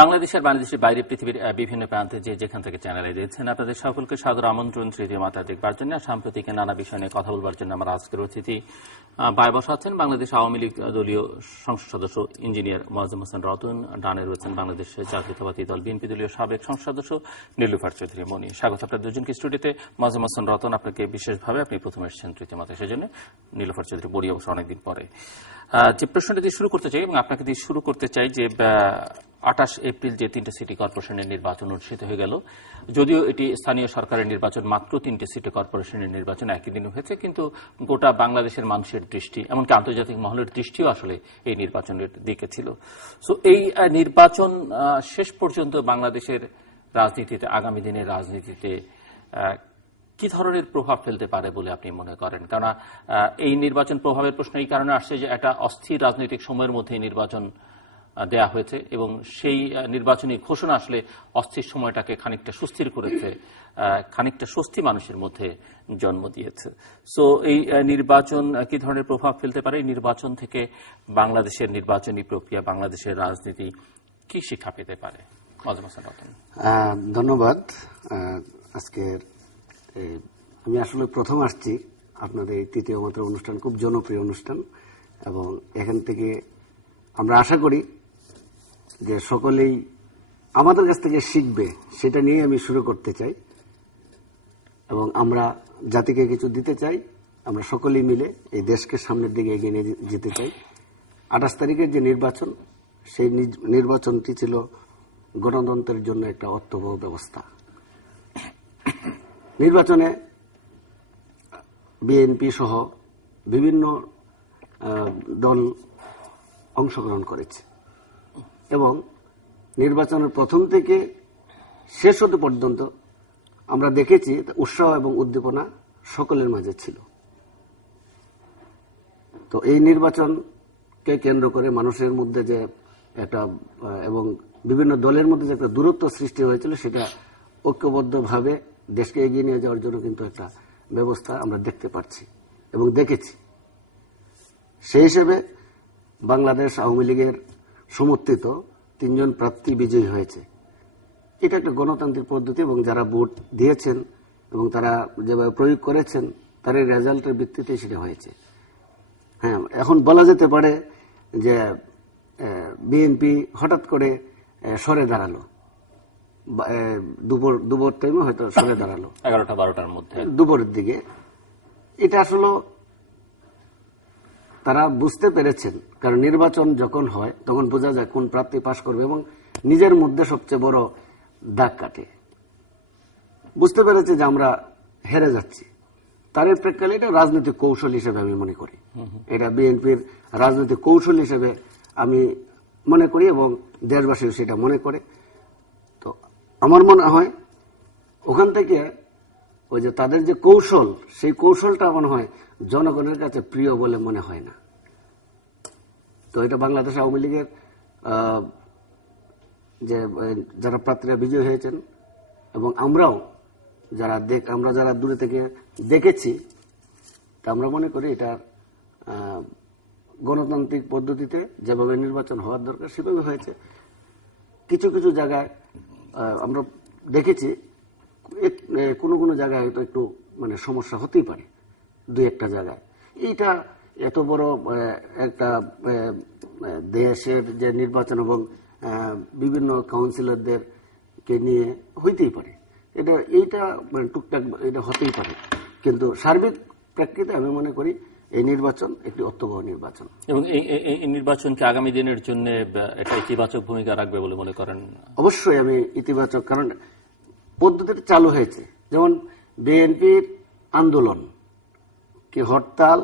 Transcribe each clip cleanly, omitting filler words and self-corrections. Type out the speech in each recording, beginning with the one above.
বাংলাদেশের বাইরে পৃথিবীর বিভিন্ন প্রান্তে যেখান থেকে চ্যানেলে দিয়েছেন আপনাদের সকলকে সাদর আমন্ত্রণ তৃতীয় মাত্রা দেখবার জন্য। সাম্প্রতিক নানা বিষয় নিয়ে কথা বলবার জন্য আমার আজকের অতিথি বায় বসা আছেন বাংলাদেশ আওয়ামী লীগ দলীয় সংসদ সদস্য ইঞ্জিনিয়ার মোয়াজ্জেম হোসেন রতন, ডানে রয়েছেন বাংলাদেশ জাতীয়তাবাদী দল বিএনপি দলীয় সাবেক সংসদ সদস্য নীলুফার চৌধুরী মনি। স্বাগত আপনার দুজনকে স্টুডিওতে। মোয়াজ্জেম হোসেন রতন, আপনাকে বিশেষভাবে, আপনি প্রথমে এসেছেন তৃতীয় মাত্রায়, সেজন্য। নীলুফার চৌধুরী মনি অবশ্য অনেকদিন পরে। যে প্রশ্নটা দিয়ে শুরু করতে চাই এবং আপনাকে দিয়ে শুরু করতে চাই যে 28 এপ্রিল যে 3টে সিটি কর্পোরেশনের নির্বাচন অনুষ্ঠিত হয়ে গেল, যদিও এটি স্থানীয় সরকারের নির্বাচন, মাত্র 3টে সিটি কর্পোরেশনের নির্বাচন একই দিনে হয়েছে, কিন্তু গোটা বাংলাদেশের মানুষের দৃষ্টি, এমনকি আন্তর্জাতিক মহলের দৃষ্টিও আসলে এই নির্বাচনের দিকে ছিল। সো এই নির্বাচন শেষ পর্যন্ত বাংলাদেশের রাজনীতিতে, আগামী দিনের রাজনীতিতে কি ধরনের প্রভাব ফেলতে পারে বলে আপনি মনে করেন? কারণ এই নির্বাচন প্রভাবের প্রশ্ন এই কারণে আসছে যে একটা অস্থির রাজনৈতিক সময়ের মধ্যে নির্বাচন দেয়া হয়েছে এবং সেই নির্বাচনী ঘোষণা আসলে অস্থির সময়টাকে খানিকটা সুস্থির করেছে, খানিকটা স্বস্তি মানুষের মধ্যে জন্ম দিয়েছে। সো এই নির্বাচন কি ধরনের প্রভাব ফেলতে পারে? এই নির্বাচন থেকে বাংলাদেশের নির্বাচনী প্রক্রিয়া, বাংলাদেশের রাজনীতি কি শিক্ষা পেতে পারে? ধন্যবাদ। আজকের আমি আসলে প্রথম আসছি আপনাদের এই তৃতীয় মাত্রা অনুষ্ঠান, খুব জনপ্রিয় অনুষ্ঠান, এবং এখান থেকে আমরা আশা করি যে সকলেই আমাদের কাছ থেকে শিখবে, সেটা নিয়ে আমি শুরু করতে চাই। এবং আমরা জাতিকে কিছু দিতে চাই, আমরা সকলেই মিলে এই দেশকে সামনের দিকে এগিয়ে নিয়ে যেতে চাই। 28 তারিখের যে নির্বাচন, সেই নির্বাচনটি ছিল গণতন্ত্রের জন্য একটা অর্থবহ ব্যবস্থা। নির্বাচনে বিএনপি সহ বিভিন্ন দল অংশগ্রহণ করেছে এবং নির্বাচনের প্রথম থেকে শেষ হতে পর্যন্ত আমরা দেখেছি উৎসাহ এবং উদ্দীপনা সকলের মাঝে ছিল। তো এই নির্বাচনকে কেন্দ্র করে মানুষের মধ্যে যে একটা এবং বিভিন্ন দলের মধ্যে যে একটা দূরত্ব সৃষ্টি হয়েছিল, সেটা ঐক্যবদ্ধভাবে দেশকে এগিয়ে নিয়ে যাওয়ার জন্য কিন্তু একটা ব্যবস্থা আমরা দেখতে পাচ্ছি এবং দেখেছি। সেই হিসেবে বাংলাদেশ আওয়ামী লীগের সমর্থিত 3 জন প্রার্থী বিজয়ী হয়েছে। এটা একটা গণতান্ত্রিক পদ্ধতি এবং যারা ভোট দিয়েছেন এবং তারা যেভাবে প্রয়োগ করেছেন, তার রেজাল্টের ভিত্তিতে সেটা হয়েছে। হ্যাঁ, এখন বলা যেতে পারে যে বিএনপি হঠাৎ করে সরে দাঁড়ালো, দুপুর টাইমে হয়তো সরে দাঁড়ালো 11টা-12টার মধ্যে, দুপুরের দিকে। এটা আসলে তারা বুঝতে পেরেছেন, কারণ নির্বাচন যখন হয় তখন বোঝা যায় কোন প্রার্থী পাশ করবে এবং নিজের মধ্যে সবচেয়ে বড় দাগ কাটে। বুঝতে পেরেছে যে আমরা হেরে যাচ্ছি। তার প্রেক্ষাপটে এটা রাজনৈতিক কৌশল হিসেবে আমি মনে করি, এটা বিএনপির রাজনৈতিক কৌশল হিসেবে আমি মনে করি এবং দেশবাসীও সেটা মনে করে। তো আমার মনে হয় ওখান থেকে ওই যে তাদের যে কৌশল, সেই কৌশলটা মনে হয় জনগণের কাছে প্রিয় বলে মনে হয় না। তো এটা বাংলাদেশ আওয়ামী লীগের যে যারা প্রার্থীরা বিজয়ী হয়েছেন এবং আমরা যারা দূরে থেকে দেখেছি, তা আমরা মনে করি এটা গণতান্ত্রিক পদ্ধতিতে যেভাবে নির্বাচন হওয়ার দরকার সেভাবে হয়েছে। কিছু কিছু জায়গায় আমরা দেখেছি কোনো কোনো জায়গায় হয়তো একটু মানে সমস্যা হতেই পারে, 2-1টা জায়গায়। এইটা এত বড় একটা দেশের যে নির্বাচন এবং বিভিন্ন কাউন্সিলরদেরকে নিয়ে হইতেই পারে, এইটা মানে টুকটাক এটা হতেই পারে, কিন্তু সার্বিক প্রেক্ষিতে আমি মনে করি এই নির্বাচন একটি অর্থবহ নির্বাচন। এবং এই নির্বাচনকে আগামী দিনের জন্য একটা ইতিবাচক ভূমিকা রাখবে বলে মনে করেন? অবশ্যই আমি ইতিবাচক, কারণ পদ্ধতিটা চালু হয়েছে। যেমন বিএনপির আন্দোলন, কি হরতাল,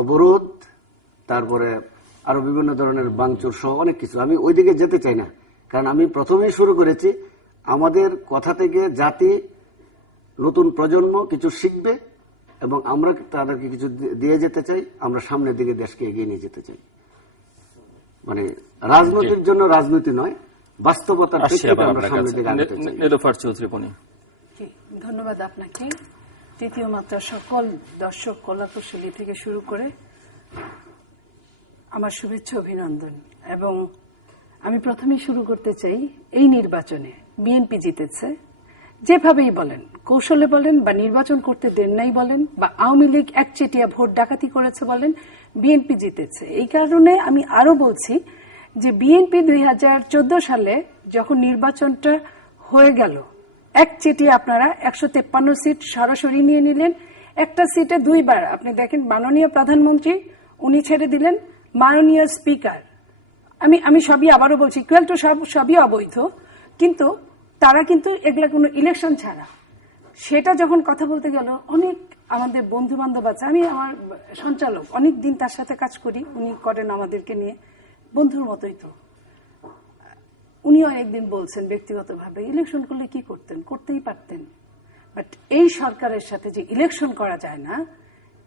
অবরোধ, তারপরে আরো বিভিন্ন ধরনের ভাঙচুর সহ অনেক কিছু। আমি ওইদিকে যেতে চাই না, কারণ আমি প্রথমেই শুরু করেছি আমাদের কথা থেকে জাতি, নতুন প্রজন্ম কিছু শিখবে এবং আমরা তাদেরকে কিছু দিয়ে যেতে চাই। আমরা সামনের দিকে দেশকে এগিয়ে নিয়ে যেতে চাই। মানে রাজনীতির জন্য রাজনীতি নয়, বাস্তবতার প্রেক্ষিতে আমরা সামনের দিকে আগাতে চাই। নীলুফার চৌধুরী মনি। ধন্যবাদ আপনাকে। তৃতীয় মাত্রা সকল দর্শক, কলাকুশলী থেকে শুরু করে আমার শুভেচ্ছা, অভিনন্দন। এবং আমি প্রথমে শুরু করতে চাই, এই নির্বাচনে বিএনপি জিতেছে যেভাবেই বলেন, কৌশলে বলেন বা নির্বাচন করতে দেন নাই বলেন বা আওয়ামী লীগ একচেটিয়া ভোট ডাকাতি করেছে বলেন, বিএনপি জিতেছে। এই কারণে আমি আরো বলছি যে বিএনপি 2014 সালে যখন নির্বাচনটা হয়ে গেল, একচেটিয়া আপনারা 153 সিট সরাসরি নিয়ে নিলেন। একটা সিটে দুইবার আপনি দেখেন, মাননীয় প্রধানমন্ত্রী উনি ছেড়ে দিলেন, মাননীয় স্পিকার, আমি সবই আবারও বলছি, ইকুয়াল টু সবই অবৈধ, কিন্তু তারা কিন্তু এগুলা কোনো ইলেকশন ছাড়া। সেটা যখন কথা বলতে গেল, অনেক আমাদের বন্ধু বান্ধব আছে, আমি আমার সঞ্চালক অনেক দিন তার সাথে কাজ করি, উনি করেন আমাদেরকে নিয়ে, বন্ধুর মতোই তো। উনিও একদিন বলছেন ব্যক্তিগতভাবে, ইলেকশন করলে কি করতেন, করতেই পারতেন, বাট এই সরকারের সাথে যে ইলেকশন করা যায় না,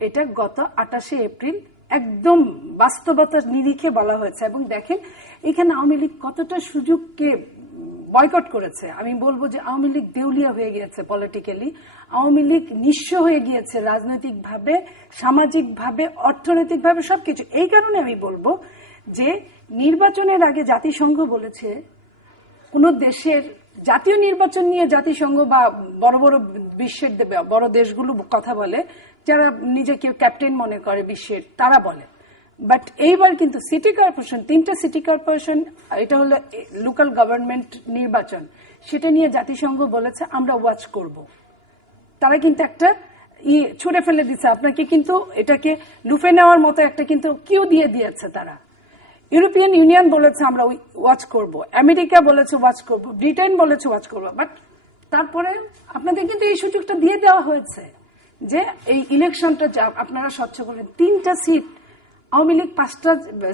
এটা গত 28 এপ্রিল একদম বাস্তবতার নিরিখে বলা হয়েছে। এবং দেখেন এখানে আওয়ামী লীগ কতটা সুযোগকে বয়কট করেছে। আমি বলবো যে আওয়ামী লীগ দেউলিয়া হয়ে গিয়েছে পলিটিক্যালি, আওয়ামী লীগ নিঃস্ব হয়ে গিয়েছে রাজনৈতিকভাবে, সামাজিকভাবে, অর্থনৈতিকভাবে, সবকিছু। এই কারণে আমি বলবো যে নির্বাচনের আগে জাতিসংঘ বলেছে, কোন দেশের জাতীয় নির্বাচন নিয়ে জাতিসংঘ বা বড় বড় বিশ্বের বড় দেশগুলো কথা বলে, যারা নিজেকে ক্যাপ্টেন মনে করে বিশ্বের, তারা বলে। বাট এইবার কিন্তু সিটি কর্পোরেশন, 3টা সিটি কর্পোরেশন, এটা হলো লোকাল গভর্নমেন্ট নির্বাচন, সেটা নিয়ে জাতিসংঘ বলেছে আমরা ওয়াচ করব। তারা কিন্তু একটা ছুড়ে ফেলে দিচ্ছে আপনাকে, কিন্তু এটাকে লুফে নেওয়ার মতো একটা কিন্তু কিউ দিয়ে দিয়েছে তারা। ইউরোপিয়ান ইউনিয়ন বলেছে আমরা ওয়াচ করব, আমেরিকা বলেছে ওয়াচ করব, ব্রিটেন বলেছে ওয়াচ করব, বাট তারপরে আপনাদের কিন্তু এই সুযোগটা দিয়ে দেওয়া হয়েছে যে এই ইলেকশনটা আপনারা স্বচ্ছ করেন। 3টা সিট আওয়ামী লীগ 5টা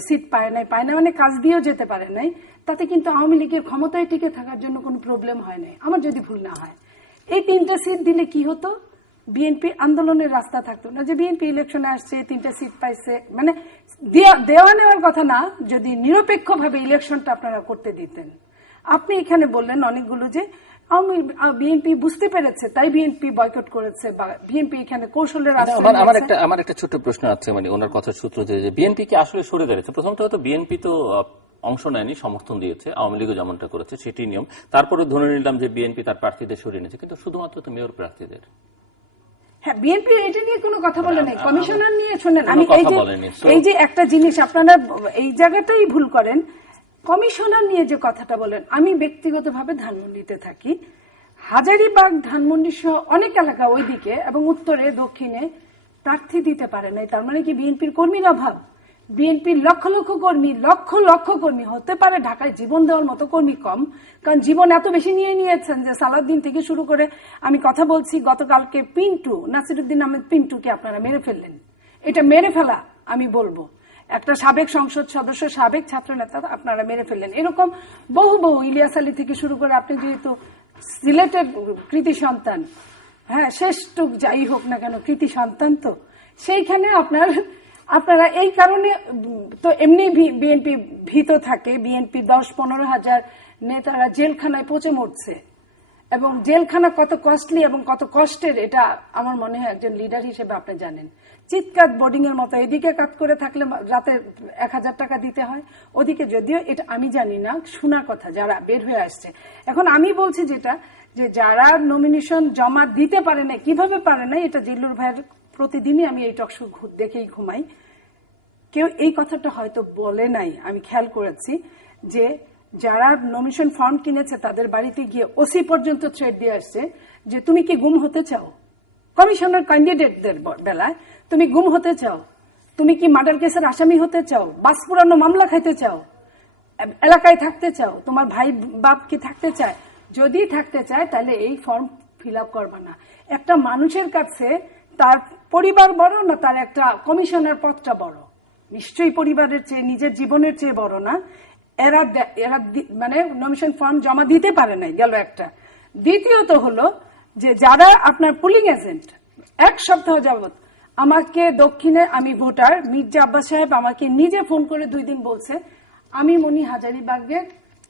সিট পায় নাই মানে কাজ দিয়েও যেতে পারে নাই, তাতে কিন্তু আওয়ামী লীগের ক্ষমতায় টিকে থাকার জন্য কোনো প্রবলেম হয় নাই, আমার যদি ভুল না হয়। এই 3টা সিট দিলে কি হতো, বিএনপি আন্দোলনের রাস্তা থাকতো না, যে বিএনপি ইলেকশনে আসছে 3টা সিট পাইছে, মানে দেওয়া নেওয়ার কথা না, যদি নিরপেক্ষভাবে ইলেকশনটা আপনারা করতে দিতেন। আপনি এখানে বললেন অনেকগুলো যে বিএনপি বুঝতে পেরেছে তাই বিএনপি বয়কট করেছে, বা বিএনপি এখানে কৌশলের আমার একটা ছোট প্রশ্ন আছে, মানে ওনার কথার সূত্র যে বিএনপি কি আসলে সরে দাঁড়িয়েছে? প্রথমত হয়তো বিএনপি তো অংশ নেয়নি, সমর্থন দিয়েছে, আওয়ামী লীগও যেমনটা করেছে সেটি নিয়ম, তারপরে ধরে নিলাম যে বিএনপি তার প্রার্থীদের সরিয়ে নিয়েছে, কিন্তু শুধুমাত্র তো মেয়র প্রার্থীদের। হ্যাঁ, বিএনপি এটা নিয়ে কোনো কথা বলে নাই, কমিশনার নিয়ে। শোনেন, আমি এই যে একটা জিনিস আপনারা এই জায়গাটাই ভুল করেন, কমিশনার নিয়ে যে কথাটা বলেন, আমি ব্যক্তিগতভাবে ধানমন্ডিতে থাকি, হাজারীবাগ, ধানমন্ডি সহ অনেক এলাকা ওইদিকে এবং উত্তরে দক্ষিণে প্রার্থী দিতে পারে নাই। তার মানে কি বিএনপির কর্মীর অভাব? বিএনপির লক্ষ লক্ষ কর্মী হতে পারে, ঢাকায় জীবন দেওয়ার মতো কর্মী কম, কারণ জীবন এত বেশি নিয়ে নিয়েছেন যে সালাউদ্দিন থেকে শুরু করে, আমি কথা বলছি গতকালকে পিন্টু, নাসিরুদ্দিন আহমেদ পিন্টুকে আপনারা মেরে ফেললেন। এটা মেরে ফেলা, আমি বলবো একটা সাবেক সংসদ সদস্য, সাবেক ছাত্র নেতা আপনারা মেরে ফেললেন। এরকম বহু ইলিয়াস আলী থেকে শুরু করে, আপনি যেহেতু সিলেটের কৃতি সন্তান, হ্যাঁ শেষটুক যাই হোক না কেন কৃতি সন্তান, তো সেইখানে আপনারা এই কারণে তো এমনি বিএনপি ভীত থাকে, বিএনপি 10-15 হাজার নেতারা জেলখানায় পচে মরছে, এবং জেলখানা কত কস্টলি এবং কত কষ্টের, এটা আমার মনে হয় একজন লিডার হিসেবে আপনি জানেন। চিৎকাত বোর্ডিং এর মতো এদিকে কাজ করে থাকলে রাতে 1000 টাকা দিতে হয়, ওদিকে, যদিও এটা আমি জানি না, শোনা কথা যারা বের হয়ে আসছে। এখন আমি বলছি যেটা, যে যারা নমিনেশন জমা দিতে পারে না, কিভাবে পারে না, এটা জিল্লুর ভাইয়ের প্রতিদিনই আমি এই টকশো দেখেই ঘুমাই, কেউ এই কথাটা হয়তো বলে নাই, আমি খেয়াল করেছি যে যারা নমিনেশন ফর্ম কিনেছে তাদের বাড়িতে গিয়ে ওসি পর্যন্ত থ্রেট দিয়ে আসছে যে তুমি কি গুম হতে চাও, কমিশনার ক্যান্ডিডেটদের বেলায় তুমি গুম হতে চাও, তুমি কি মার্ডার কেসের আসামি হতে চাও, বাস পুরানো মামলা খাইতে চাও, এলাকায় থাকতে চাও, তোমার ভাই বাপ কি থাকতে চায়, যদি থাকতে চায় তাহলে এই ফর্ম ফিল আপ করবা না। একটা মানুষের কাছে তার পরিবার বড় না তার একটা কমিশনার পদটা বড়? নিশ্চয়ই পরিবারের চেয়ে, নিজের জীবনের চেয়ে বড় না। এরা মানে নমিনেশন ফর্ম জমা দিতে পারে নাই, গেল একটা। দ্বিতীয়ত হলো যে যারা আপনার পুলিং এজেন্ট, 1 সপ্তাহ যাবত আমাকে দক্ষিণে, আমি ভোটার, মির্জা আব্বাস সাহেব আমাকে নিজে ফোন করে 2 দিন বলছে আমি মনি হাজারীবাগের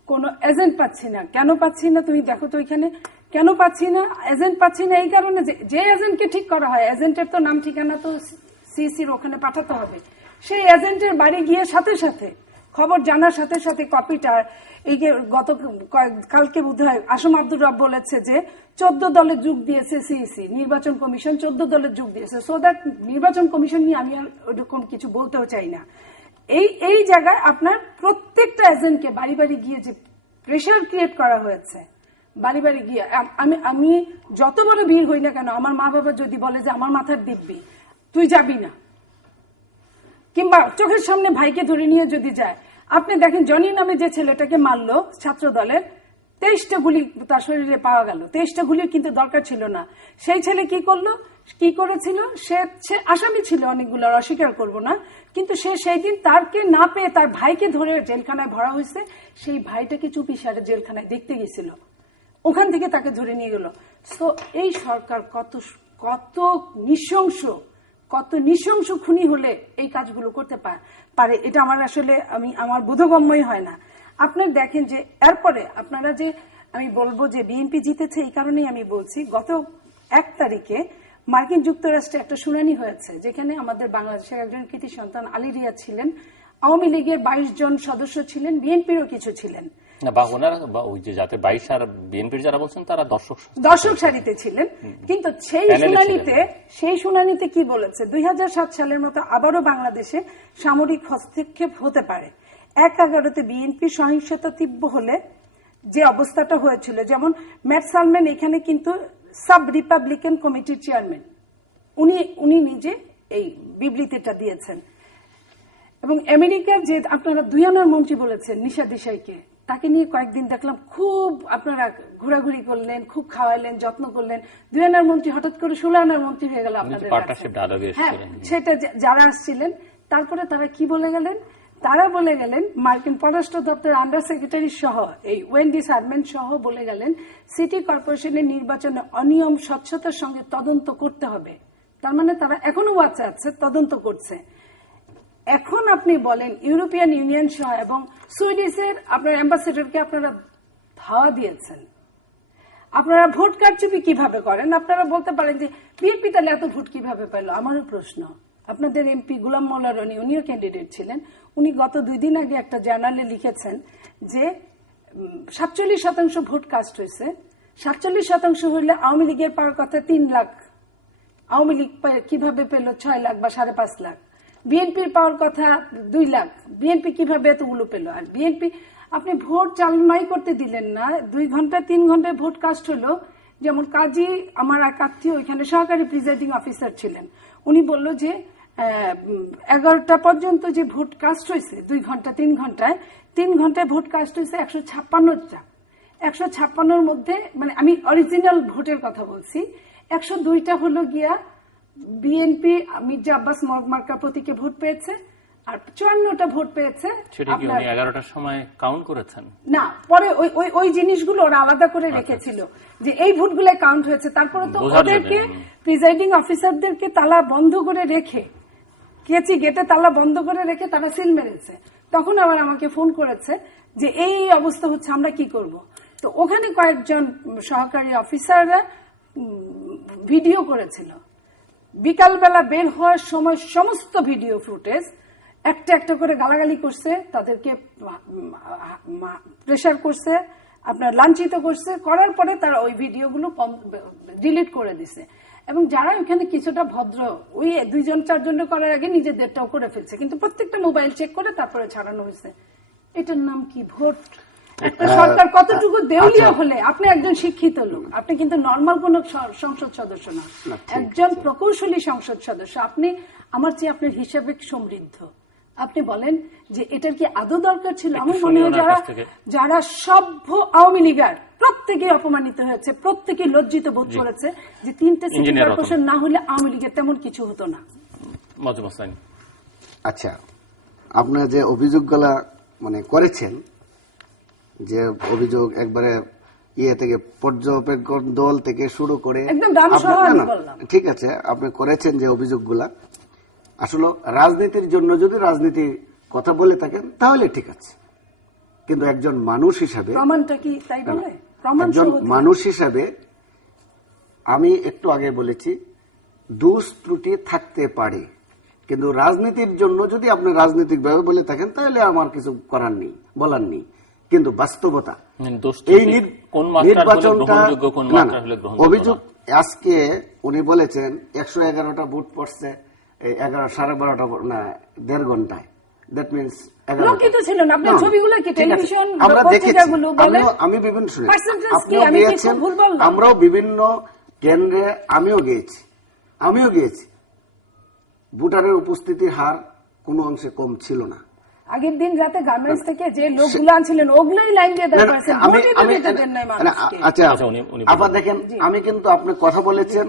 কোনো এজেন্ট পাচ্ছি না। কেন পাচ্ছি না তুমি দেখো তো এখানে, কেন পাচ্ছি না, এজেন্ট পাচ্ছি না এই কারণে যে এজেন্টকে ঠিক করা হয়, এজেন্টের তো নাম ঠিকানা তো সিসির ওখানে পাঠাতে হবে, সেই এজেন্টের বাড়ি গিয়ে সাথে সাথে খবর জানার সাথে সাথে কপিটা এই যে কালকে বোধহয় আসম আব্দুর রব বলেছে যে 14 দলে যোগ দিয়েছে সিইসি, নির্বাচন কমিশন 14 দলে যোগ দিয়েছে। সো দ্যাট নির্বাচন কমিশন নিয়ে আমি আর ওরকম কিছু বলতেও চাই না। এই জায়গায় আপনার প্রত্যেকটা এজেন্টকে বাড়ি বাড়ি গিয়ে যে প্রেশার ক্রিয়েট করা হয়েছে, বাড়ি বাড়ি গিয়ে আমি যত বড় ভিড় হই না কেন, আমার মা বাবা যদি বলে যে আমার মাথার দিব্যি তুই যাবি না, কিংবা চোখের সামনে ভাইকে ধরে নিয়ে যদি যায়, আপনি দেখেন জনি নামে যে ছেলেটাকে মারলো ছাত্র দলের, 23টা গুলি তার শরীরে পাওয়া গেল। 23টা গুলির কিন্তু দরকার ছিল না। সেই ছেলে কি করেছিল, সে আসামি ছিল অনেকগুলো, অস্বীকার করব না, কিন্তু সে সেই দিন তারকে না পেয়ে তার ভাইকে ধরে জেলখানায় ভরা হয়েছে। সেই ভাইটাকে চুপি সারে জেলখানায় দেখতে গেছিল, ওখান থেকে তাকে ধরে নিয়ে গেল। সো এই সরকার কত নৃশংস খুনি হলে এই কাজগুলো করতে পারে, এটা আমার আসলে আমার বোধগম্যই হয় না। আপনার দেখেন যে এরপরে আপনারা যে, আমি বলবো যে বিএনপি জিতেছে এই কারণেই আমি বলছি, গত 1 তারিখে মার্কিন যুক্তরাষ্ট্রে একটা শুনানি হয়েছে, যেখানে আমাদের বাংলাদেশের একজন কৃতি সন্তান আলী রিয়াদ ছিলেন, আওয়ামী লীগের 22 জন সদস্য ছিলেন, বিএনপিরও কিছু ছিলেন। ওই যে যাতে 22 আর বিএনপির যারা বলছেন তারা দর্শক সারিতে ছিলেন। কিন্তু সেই শুনানিতে কি বলেছে, 2007 সালের মতো আবারও বাংলাদেশে সামরিক হস্তক্ষেপ হতে পারে। 1/11 বিএনপি সহিংসতা তীব্র হলে যে অবস্থাটা হয়েছিল, যেমন ম্যাট সালমান এখানে কিন্তু সাব রিপাবলিকান কমিটির চেয়ারম্যান, উনি নিজে এই বিবৃতিটা দিয়েছেন। এবং আমেরিকার যে আপনারা 2 আনার মন্ত্রী বলেছেন নিশা দেশাইকে, তাকে নিয়ে কয়েকদিন দেখলাম খুব আপনারা ঘোরাঘুরি করলেন, খুব খাওয়াইলেন, যত্ন করলেন। 2 আনার মন্ত্রী হঠাৎ করে 16 আনার মন্ত্রী হয়ে গেল আপনাদের কাছে। হ্যাঁ, সেটা যারা আসছিলেন, তারপরে তারা কি বলে গেলেন, তারা বলে গেলেন মার্কিন পররাষ্ট্র দপ্তর আন্ডার সেক্রেটারি সহ এই ওয়েন্ডি সারম্যান সহ বলে গেলেন সিটি কর্পোরেশনের নির্বাচনে অনিয়ম স্বচ্ছতার সঙ্গে তদন্ত করতে হবে। তার মানে তারা এখনো ওয়াচে আছে, তদন্ত করছে। এখন আপনি বলেন ইউরোপিয়ান ইউনিয়ন সহ এবং সুইডিশের আপনার অ্যাম্বাসেডরকে আপনারা ধাওয়া দিয়েছেন, আপনারা ভোট কারচুপি কিভাবে করেন? আপনারা বলতে পারেন যে বিএনপি তাহলে এত ভোট কিভাবে পেল। আমারও প্রশ্ন, আপনাদের এমপি গোলাম মোল্লা রনি, উনিও ক্যান্ডিডেট ছিলেন, উনি গত 2 দিন আগে একটা জার্নালে লিখেছেন যে 47% ভোট কাস্ট হয়েছে। 47% হইলে আওয়ামী লীগের পাওয়ার কথা 3 লাখ, আওয়ামী লীগ কিভাবে পেল 6 লাখ বা 5.5 লাখ, বিএনপির পাওয়ার কথা 2 লাখ, বিএনপি কিভাবে এতগুলো পেল? আর বিএনপি আপনি ভোট চালনাই করতে দিলেন না, 2 ঘন্টা 3 ঘন্টায় ভোট কাস্ট হলো। যেমন কাজী আমার এক আত্মীয় ওইখানে সহকারী প্রিজাইডিং অফিসার ছিলেন, উনি বলল যে 11টা পর্যন্ত যে ভোট কাস্ট হয়েছে 2 ঘন্টা 3 ঘন্টায়, 3 ঘন্টায় ভোট কাস্ট হয়েছে 156টা। 156র মধ্যে মানে আমি অরিজিনাল ভোটের কথা বলছি, 102টা হলো গিয়া বিএনপি মির্জা আব্বাস মার্কা প্রতীকে ভোট পেয়েছে, আর 54টা ভোট পেয়েছে। সেটা কি উনি 11টার সময় কাউন্ট করেছেন? না, পরে ওই জিনিসগুলো ওরা আলাদা করে রেখেছিল যে এই ভোটগুলো কাউন্ট হয়েছে। তারপরে তো ওদেরকে প্রিজাইডিং অফিসারদেরকে তালা বন্ধ করে রেখে, কেচি গেটে তালা বন্ধ করে রেখে তারা সিল মেরেছে। তখন আবার আমাকে ফোন করেছে যে এই অবস্থা হচ্ছে, আমরা কি করব? তো ওখানে কয়েকজন সহকারী অফিসাররা ভিডিও করেছিল, বিকালবেলা বের হওয়ার সময় সমস্ত ভিডিও ফুটেজ একটা একটা করে গালাগালি করছে, তাদেরকে প্রেশার করছে, আপনার লাঞ্ছিত করছে, করার পরে তারা ওই ভিডিওগুলো ডিলিট করে দিছে। এবং যারা ওখানে কিছুটা ভদ্র, ওই 2-4 জন করার আগে নিজেদেরটাও করে ফেলছে, কিন্তু প্রত্যেকটা মোবাইল চেক করে তারপরে ছাড়ানো হয়েছে। এটার নাম কি ভোট? একটা সরকার কতটুকু দেউলিয়া হলে, আপনি একজন শিক্ষিত লোক, আপনি কিন্তু নর্মাল কোন সংসদ সদস্য না, একজন প্রকৌশলী সংসদ সদস্য, আপনি আমার চেয়ে আপনার হিসাবে সমৃদ্ধ। আপনি বলেন যে এটার কি আদৌ দরকার ছিল? আমার মনে হয় যারা সভ্য আওয়ামী লীগার প্রত্যেকে অপমানিত হয়েছে, প্রত্যেকে লজ্জিত বোধ করেছে যে 3টে সিটি কর্পোরেশন না হলে আওয়ামী লীগের তেমন কিছু হতো না। আচ্ছা, আপনারা যে অভিযোগগুলা মানে করেছেন, যে অভিযোগ একবারে থেকে পর্যবেক্ষণ দল থেকে শুরু করে ঠিক আছে, আপনি করেছেন যে অভিযোগগুলা, আসলে রাজনীতির জন্য যদি রাজনীতি কথা বলে থাকেন তাহলে ঠিক আছে, কিন্তু একজন মানুষ হিসাবে, একজন মানুষ হিসাবে আমি একটু আগে বলেছি দোষ ত্রুটি থাকতে পারে, কিন্তু রাজনীতির জন্য যদি আপনি রাজনৈতিক ভাবে বলে থাকেন তাহলে আমার কিছু করার নেই, বলার নেই। কিন্তু বাস্তবতা এই নির্বাচনটা অভিযোগ আজকে উনি বলেছেন 111টা ভোট পড়ছে 11:12:30 না 1.5 ঘন্টায়। দ্যাট মিনস আমি বিভিন্ন শুনি, আমরাও বিভিন্ন কেন্দ্রে আমিও গিয়েছি। ভোটারের উপস্থিতির হার কোন অংশে কম ছিল না। আগের দিন রাতে গার্মেন্টস থেকে যে লোকগুলো আনছিলেন ওগুলোই লাইন দিয়ে দাঁড়িয়ে আছেন। আচ্ছা আবার দেখেন, আমি কিন্তু আপনি কথা বলেছেন,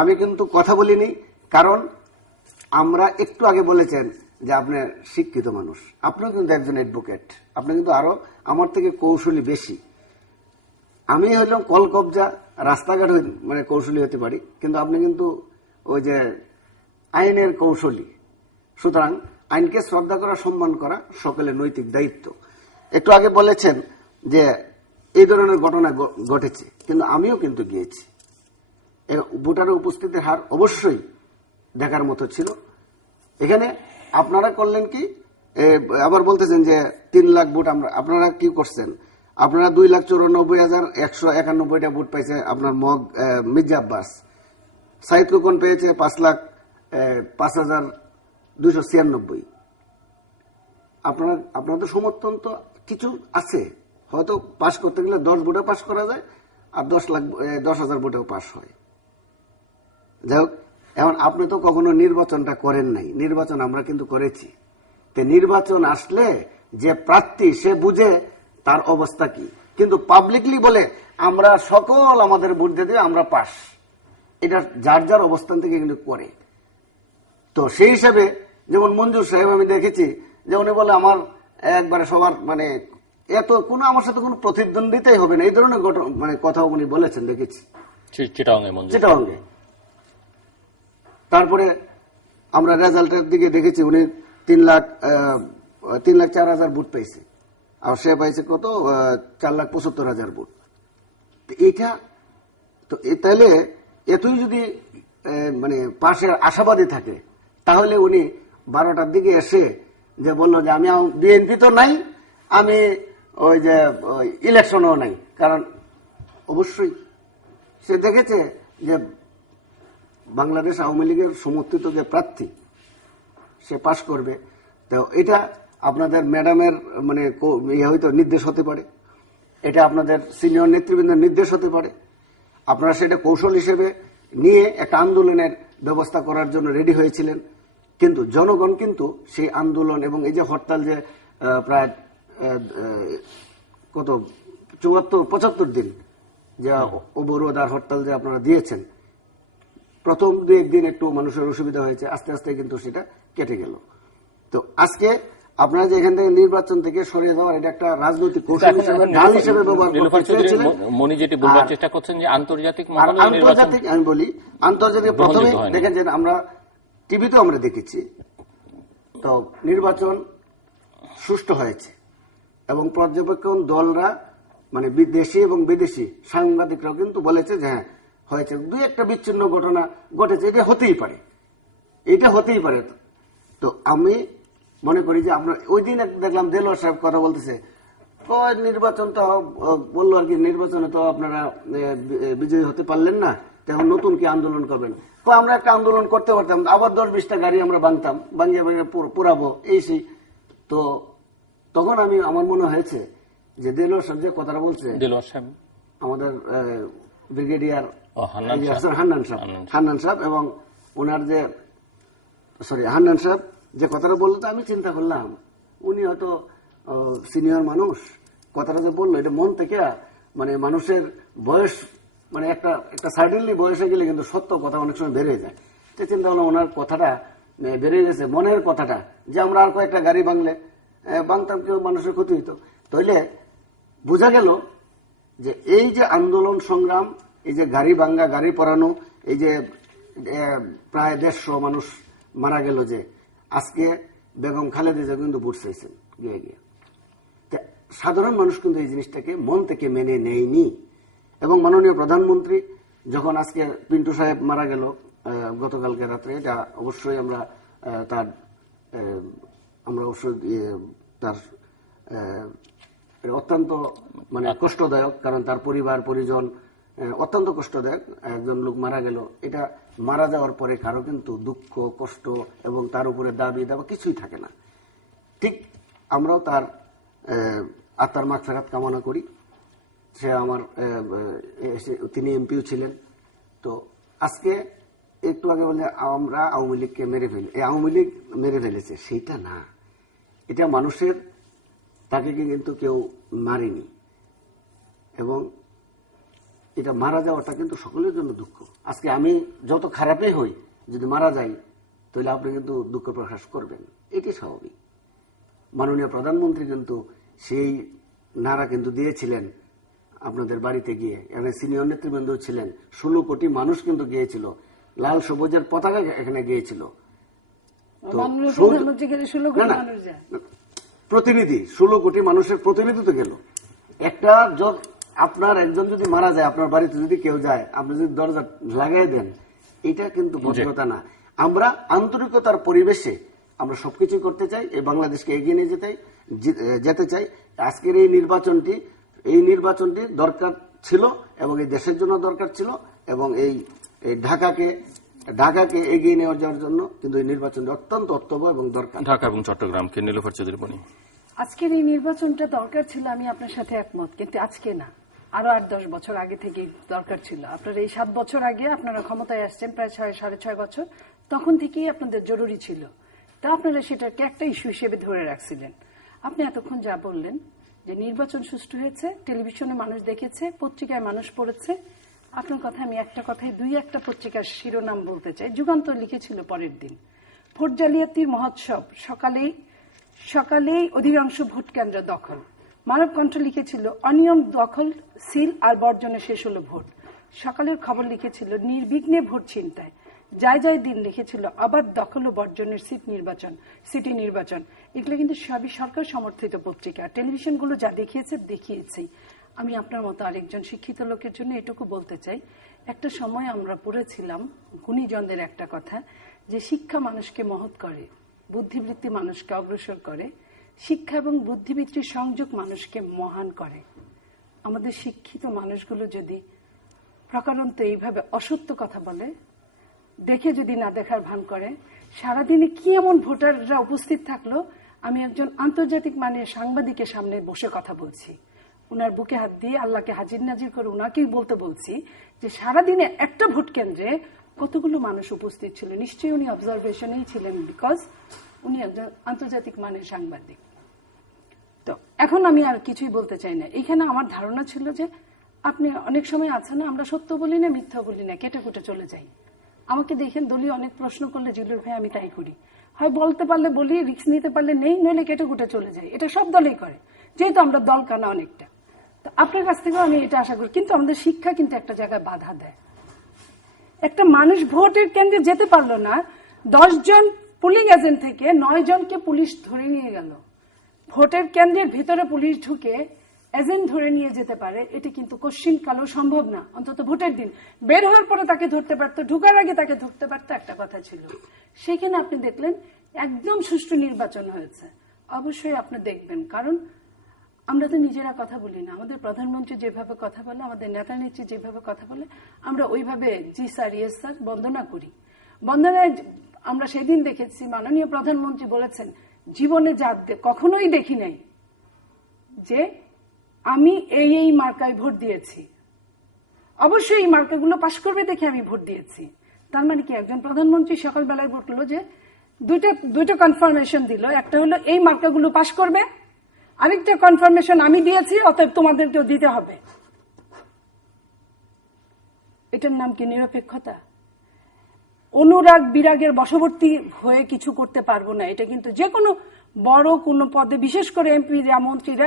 আমি কিন্তু কথা বলিনি, কারণ আমরা একটু আগে বলেছেন যে আপনি শিক্ষিত মানুষ, আপনিও কিন্তু একজন অ্যাডভোকেট, আপনি কিন্তু আরো আমার থেকে কৌশলী বেশি। আমি হইলাম কল কবজা রাস্তাঘাট মানে কৌশলী হতে পারি, কিন্তু আপনি কিন্তু ওই যে আইনের কৌশলী। সুতরাং আইনকে শ্রদ্ধা করা, সম্মান করা সকলের নৈতিক দায়িত্ব। একটু আগে বলেছেন যে এই ধরনের ঘটনা ঘটেছে, কিন্তু আমিও কিন্তু গিয়েছি। ভোটারের উপস্থিতির হার অবশ্যই দেখার মতো ছিল। এখানে আপনারা করলেন কি, আবার বলতেছেন যে 3 লাখ ভোট আপনারা কি করছেন, আপনারা 2,94,191টা ভোট পাইছে আপনার মির্জা আব্বাস, সাইদ খোকন পেয়েছে 5,05,296। আপনার তো সমর্থন তো কিছু আছে, হয়তো পাশ করতে গেলে 10 ভোটে পাশ করা যায়, আর 10,000 ভোটেও পাশ হয়। যাই হোক, এখন আপনি তো কখনো নির্বাচনটা করেন নাই, নির্বাচন আমরা কিন্তু করেছি। নির্বাচন আসলে যে প্রার্থী সে বুঝে তার অবস্থা কি, কিন্তু পাবলিকলি বলে আমরা সকল আমাদের ভোট দিয়ে দেবে, আমরা পাস, এটা যার যার অবস্থান থেকে কিন্তু করে। তো সেই হিসাবে যেমন মঞ্জুর সাহেব আমি দেখেছি যে উনি বলে আমার একবারে সবার মানে এত কোনো আমার সাথে কোনো প্রতিদ্বন্দ্বিতাই হবে না, এই ধরনের মানে কথা উনি বলেছেন দেখেছি চিটাগাঙ্গে। তারপরে আমরা রেজাল্টের দিকে দেখেছি উনি 3,04,000 ভোট পাইছে, আর সে পাইছে কত 4,75,000 ভোট। এইটা তো তাহলে এতই যদি মানে পাশের আশাবাদী থাকে, তাহলে উনি 12টার দিকে এসে যে বললো যে আমি বিএনপি তো নাই, আমি ওই যে ইলেকশনও নাই, কারণ অবশ্যই সে দেখেছে যে বাংলাদেশ আওয়ামী লীগের সমর্থিত যে প্রার্থী সে পাশ করবে। তো এটা আপনাদের ম্যাডামের মানে হয়তো নির্দেশ হতে পারে, এটা আপনাদের সিনিয়র নেতৃবৃন্দের নির্দেশ হতে পারে, আপনারা সেটা কৌশল হিসেবে নিয়ে একটা আন্দোলনের ব্যবস্থা করার জন্য রেডি হয়েছিলেন। কিন্তু জনগণ কিন্তু সেই আন্দোলন এবং এই যে হরতাল যে প্রায় কত 74-75 দিন যে অবরোধ আর হরতাল যে আপনারা দিয়েছেন, প্রথম 2-1 দিন একটু মানুষের অসুবিধা হয়েছে, আস্তে আস্তে কিন্তু সেটা কেটে গেল। তো আজকে আপনারা যে এখান থেকে নির্বাচন থেকে সরিয়ে দেওয়ার এটা একটা রাজনৈতিক কৌশল হিসেবে ঢাল হিসেবে ব্যবহার করতে চেয়েছিলেন। আন্তর্জাতিক আমি বলি, আন্তর্জাতিক প্রথমে দেখেন যে আমরা টিভিতে আমরা দেখেছি, তো নির্বাচন সুষ্ঠু হয়েছে এবং পর্যবেক্ষণ দলরা মানে দেশি এবং বিদেশি সাংবাদিকরাও কিন্তু বলেছে যে হ্যাঁ হয়েছে, 2-1টা বিচ্ছিন্ন ঘটনা ঘটেছে, এটা হতেই পারে। তো আমি মনে করি যে আপনার ওই দিন দেখলাম দেলোয়ার সাহেব কথা বলতেছে, নির্বাচন তো বললো আর কি, নির্বাচনে তো আপনারা বিজয়ী হতে পারলেন না, এখন নতুন কি আন্দোলন করবেন? আমরা একটা আন্দোলন করতে পারতাম, আবার 10-20টা গাড়ি আমরা ভাঙতাম, ভাঙিয়ে পুরাবো এই সেই। তো তখন আমার মনে হয়েছে যে দেলোয়ার সাহেব যে কথাটা বলছে, আমাদের ব্রিগেডিয়ার হান্নান সাহেব এবং ওনার যে হান্নান সাহেব যে কথাটা বললো, তো আমি চিন্তা করলাম উনি হয়তো সিনিয়র মানুষ, কথাটা যে বললো এটা মন থেকে, মানে মানুষের বয়স মানে একটা সার্টেনলি বয়সে গেলে কিন্তু সত্য কথা অনেক সময় বেড়ে যায়। তো চিন্তা করলাম ওনার কথাটা বেড়ে গেছে, মনের কথাটা, যে আমরা আর কয়েকটা গাড়ি ভাঙতাম কেউ মানুষের ক্ষতি হইতো। তাইলে বোঝা গেল যে এই যে আন্দোলন সংগ্রাম, এই যে গাড়ি ভাঙ্গা, গাড়ি পরানো, এই যে প্রায় 150 মানুষ মারা গেল, যে আজকে বেগম খালেদা জিয়া কিন্তু ভোট চাইছেন গিয়ে সাধারণ মানুষ কিন্তু এই জিনিসটাকে মন থেকে মেনে নেয়নি। এবং মাননীয় প্রধানমন্ত্রী যখন আজকে পিন্টু সাহেব মারা গেল গতকালকে রাত্রে, এটা অবশ্যই আমরা তার আমরা অবশ্য তার অত্যন্ত মানে কষ্টদায়ক, কারণ তার পরিবার পরিজন অত্যন্ত কষ্টদায়ক। একজন লোক মারা গেল, এটা মারা যাওয়ার পরে কারো কিন্তু দুঃখ কষ্ট এবং তার উপরে দাবি দাবা কিছুই থাকে না। ঠিক আমরাও তার আত্মার মাগফিরাত কামনা করি। সে আমার তিনি এমপিও ছিলেন। তো আজকে একটু আগে বলে আমরা আওয়ামী লীগকে মেরে ফেলি, এই আওয়ামী লীগ মেরে ফেলেছে, সেইটা না। এটা মানুষের, তাকে কিন্তু কেউ মারেনি, এবং এটা মারা যাওয়াটা কিন্তু সকলের জন্য দুঃখ। আজকে আমি যত খারাপই হই, যদি মারা যাই তাহলে আপনি কিন্তু দুঃখ প্রকাশ করবেন, এটি স্বাভাবিক। মাননীয় প্রধানমন্ত্রী কিন্তু সেই নারা কিন্তু দিয়েছিলেন আপনাদের বাড়িতে গিয়ে, এখানে সিনিয়র নেতৃবৃন্দ ছিলেন, 16 কোটি মানুষ কিন্তু গিয়েছিল, লাল সবুজের পতাকা এখানে গিয়েছিল। প্রতিনিধি 16 কোটি মানুষের প্রতিনিধি তো গেল। একটা আপনার একজন যদি মারা যায়, আপনার বাড়িতে যদি কেউ যায়, আপনি যদি দরজা লাগাই দেন, এটা কিন্তু ভদ্রতা না। আমরা আন্তরিকতার পরিবেশে আমরা সবকিছু করতে চাই, এই বাংলাদেশকে এগিয়ে নিয়ে যেতে চাই। আজকের এই নির্বাচনটি দরকার ছিল এবং এই দেশের জন্য দরকার ছিল, এবং এই ঢাকাকে এগিয়ে নিয়ে যাওয়ার জন্য কিন্তু এই নির্বাচনটি অত্যন্ত অত্যবহ এবং দরকার। ঢাকা এবং চট্টগ্রামকে নীলোফার চৌধুরী বনি, আজকের এই নির্বাচনটা দরকার ছিল, আমি আপনার সাথে একমত, কিন্তু আজকে না, আরো 8-10 বছর আগে থেকেই দরকার ছিল। আপনারা এই 7 বছর আগে আপনারা ক্ষমতায় আসছেন, প্রায় 6.5 বছর, তখন থেকেই আপনাদের জরুরি ছিল। তা আপনারা সেটাকে একটা ইস্যু হিসেবে ধরে রাখছিলেন। আপনি এতক্ষণ যা বললেন যে নির্বাচন সুষ্ঠু হয়েছে, টেলিভিশনে মানুষ দেখেছে, পত্রিকায় মানুষ পড়েছে, আপনার কথা আমি একটা কথায় 2-1টা পত্রিকার শিরোনাম বলতে চাই। যুগান্তর লিখেছিল পরের দিন, ভোট জালিয়াতির মহোৎসব, সকালেই অধিকাংশ ভোট কেন্দ্র দখল। মানবকণ্ঠ লিখেছিল অনিয়ম, দখল, সিল আর বর্জনে শেষ হলো ভোট। সকালের খবর লিখেছিল নির্বিঘ্নে ভোট ছিনতাই। যায় দিন লিখেছিল আবার দখল ও বর্জনের সিটি নির্বাচন। এগুলো কিন্তু সবই সরকার সমর্থিত পত্রিকা। টেলিভিশনগুলো যা দেখিয়েছেই। আমি আপনার মতো আরেকজন শিক্ষিত লোকের জন্য এটুকু বলতে চাই, একটা সময় আমরা পড়েছিলাম গুণীজনদের একটা কথা, যে শিক্ষা মানুষকে মহৎ করে, বুদ্ধিবৃত্তি মানুষকে অগ্রসর করে, শিক্ষা এবং বুদ্ধিবৃত্তির সংযোগ মানুষকে মহান করে। আমাদের শিক্ষিত মানুষগুলো যদি প্রকারান্ত এইভাবে অসত্য কথা বলে, দেখে যদি না দেখার ভান করে, সারাদিনে কি এমন ভোটাররা উপস্থিত থাকলো। আমি একজন আন্তর্জাতিক মানের সাংবাদিকের সামনে বসে কথা বলছি, উনার বুকে হাত দিয়ে আল্লাহকে হাজির নাজির করে উনাকেই বলতে বলছি যে সারাদিনে একটা ভোট কেন্দ্রে কতগুলো মানুষ উপস্থিত ছিল। নিশ্চয়ই উনি অবজারভেশনেই ছিলেন, বিকজ উনি একজন আন্তর্জাতিক মানের সাংবাদিক। তো এখন আমি আর কিছুই বলতে চাই না। এখানে আমার ধারণা ছিল যে আপনি অনেক সময় আছে না, আমরা সত্য বলি না, মিথ্যা বলি না, কেটে কুটে চলে যাই। আমাকে দেখেন দলীয় অনেক প্রশ্ন করলে জিলুর ভাই আমি তাই করি, হয় বলতে পারলে বলি, রিস্ক নিতে পারলে নেই, নইলে কেটে কুটে চলে যাই। এটা সব দলেই করে, যেহেতু আমরা দল কানা অনেকটা। তো আপনার কাছ থেকেও আমি এটা আশা করি। কিন্তু আমাদের শিক্ষা কিন্তু একটা জায়গায় বাধা দেয়। একটা মানুষ ভোটের কেন্দ্রে যেতে পারলো না, 10 জন পুলিং এজেন্ট থেকে 9 জনকে পুলিশ ধরে নিয়ে গেল। ভোটের কেন্দ্রের ভিতরে পুলিশ ঢুকে এজেন্ট ধরে নিয়ে যেতে পারে, এটি কিন্তু কোশ্চিন কালেও সম্ভব না। অন্তত ভোটের দিন বের হওয়ার পরে তাকে ধরতে পারতো, ঢুকার আগে তাকে ধরতে পারতো, একটা কথা ছিল। সেখানে আপনি দেখলেন একদম সুষ্ঠু নির্বাচন হয়েছে। অবশ্যই আপনি দেখবেন, কারণ আমরা তো নিজেরা কথা বলি না। আমাদের প্রধানমন্ত্রী যেভাবে কথা বলে, আমাদের নেতা নেত্রী যেভাবে কথা বলে, আমরা ওইভাবে জি স্যার, ইয়েস স্যার বন্দনা করি। বন্দনায় আমরা সেদিন দেখেছি মাননীয় প্রধানমন্ত্রী বলেছেন, জীবনে যা কখনোই দেখি নাই যে আমি এই মার্কায় ভোট দিয়েছি, অবশ্যই এই মার্কাগুলো পাশ করবে দেখে আমি ভোট দিয়েছি। তার মানে কি, একজন প্রধানমন্ত্রী সকালবেলায় বললো যে দুইটা কনফার্মেশন দিল, একটা হলো এই মার্কাগুলো পাশ করবে, আরেকটা কনফার্মেশন আমি দিয়েছি, অতএব তোমাদেরকেও দিতে হবে। এটার নাম কি নিরপেক্ষতা? অনুরাগ বিরাগের বশবর্তী হয়ে কিছু করতে পারবো না। এটা কিন্তু যে কোনো বড় কোনো পদে, বিশেষ করে এমপিরা, মন্ত্রীরা,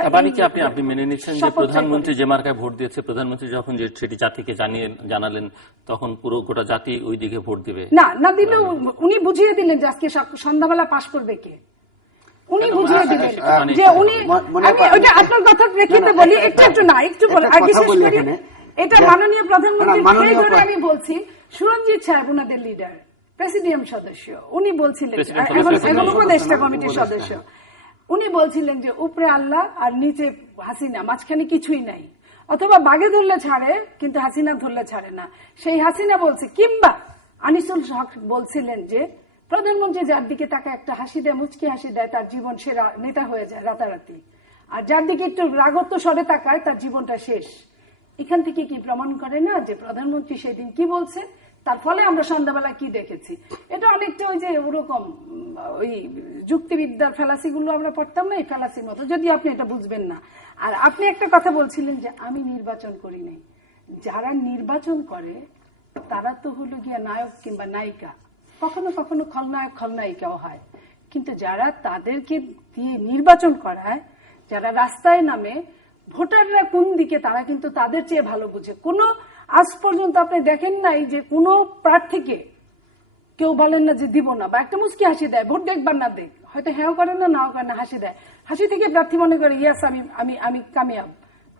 আপনি মেনে নিচ্ছেন যে প্রধানমন্ত্রী যে মার্কায় ভোট দিয়েছে, প্রধানমন্ত্রী যখন সেটি জাতিকে জানালেন, তখন পুরো গোটা জাতি ওই দিকে ভোট দিবে? না দিলেও উনি বুঝিয়ে দিলেন যে আজকে সন্ধ্যাবেলা পাশ করবে কে। উনি বুঝিয়ে দিলেন যে উনি, আমি ওইটা আপনার কথা প্রেক্ষিতে বলি, একটু না একটু বলি, আর বিশেষ করে এটা মাননীয় প্রধানমন্ত্রী ধরে আমি বলছি, সুরঞ্জিত সাহেব ওনাদের লিডার, প্রেসিডিয়াম সদস্য, উনি বলছিলেন, প্রেসিডেন্ট এখন সদস্য, এখন উপদেষ্টা উপদেষ্টা, কমিটির উপদেষ্টা। সদস্য, উনি বলছিলেন যে উপরে আল্লাহ আর নিচে হাসিনা, মাঝখানে কিছুই নাই, অথবা বাঘে ধরলে ছাড়ে কিন্তু হাসিনা ধরলে ছাড়ে না। সেই হাসিনা বলছে, কিংবা আনিসুল হক বলছিলেন যে প্রধানমন্ত্রী যার দিকে তাকে একটা হাসি দেয়, মুচকি হাসি দেয়, তার জীবন সেরা নেতা হয়ে যায় রাতারাতি, আর যার দিকে একটু রাগত্ব স্বরে তাকায় তার জীবনটা শেষ। এখান থেকে কি প্রমাণ করে না যে প্রধানমন্ত্রী সেদিন কি বলছে, তার ফলে আমরা সন্ধ্যাবেলা কি দেখেছি? এটা অনেকটা ওই যে ওরকম ওই যুক্তিবিদ্যার ফেলাসিগুলো আমরা পড়তাম না, এই ফেলাসির মতো, যদি আপনি এটা বুঝবেন না। আর আপনি একটা কথা বলছিলেন যে আমি নির্বাচন করি নাই। যারা নির্বাচন করে তারা তো হলো গিয়া নায়ক কিংবা নায়িকা, কখনো কখনো খলনায়ক খলনায়িকাও হয়, কিন্তু যারা তাদেরকে দিয়ে নির্বাচন করায়, যারা রাস্তায় নামে, ভোটাররা কোন দিকে তারা কিন্তু তাদের চেয়ে ভালো বুঝে। কোনো আজ পর্যন্ত আপনি দেখেন নাই যে কোনো প্রার্থীকে কেউ বলেন না যে দিব না, বা একটা মুচকি হাসি দেয়, ভোট দেখবার না দেখ, হয়তো হ্যাঁ করে না, নাও করে না, হাসি দেয়, হাসি থেকে প্রার্থী মনে করে ইয়াস আমি আমি আমি কামিয়াব।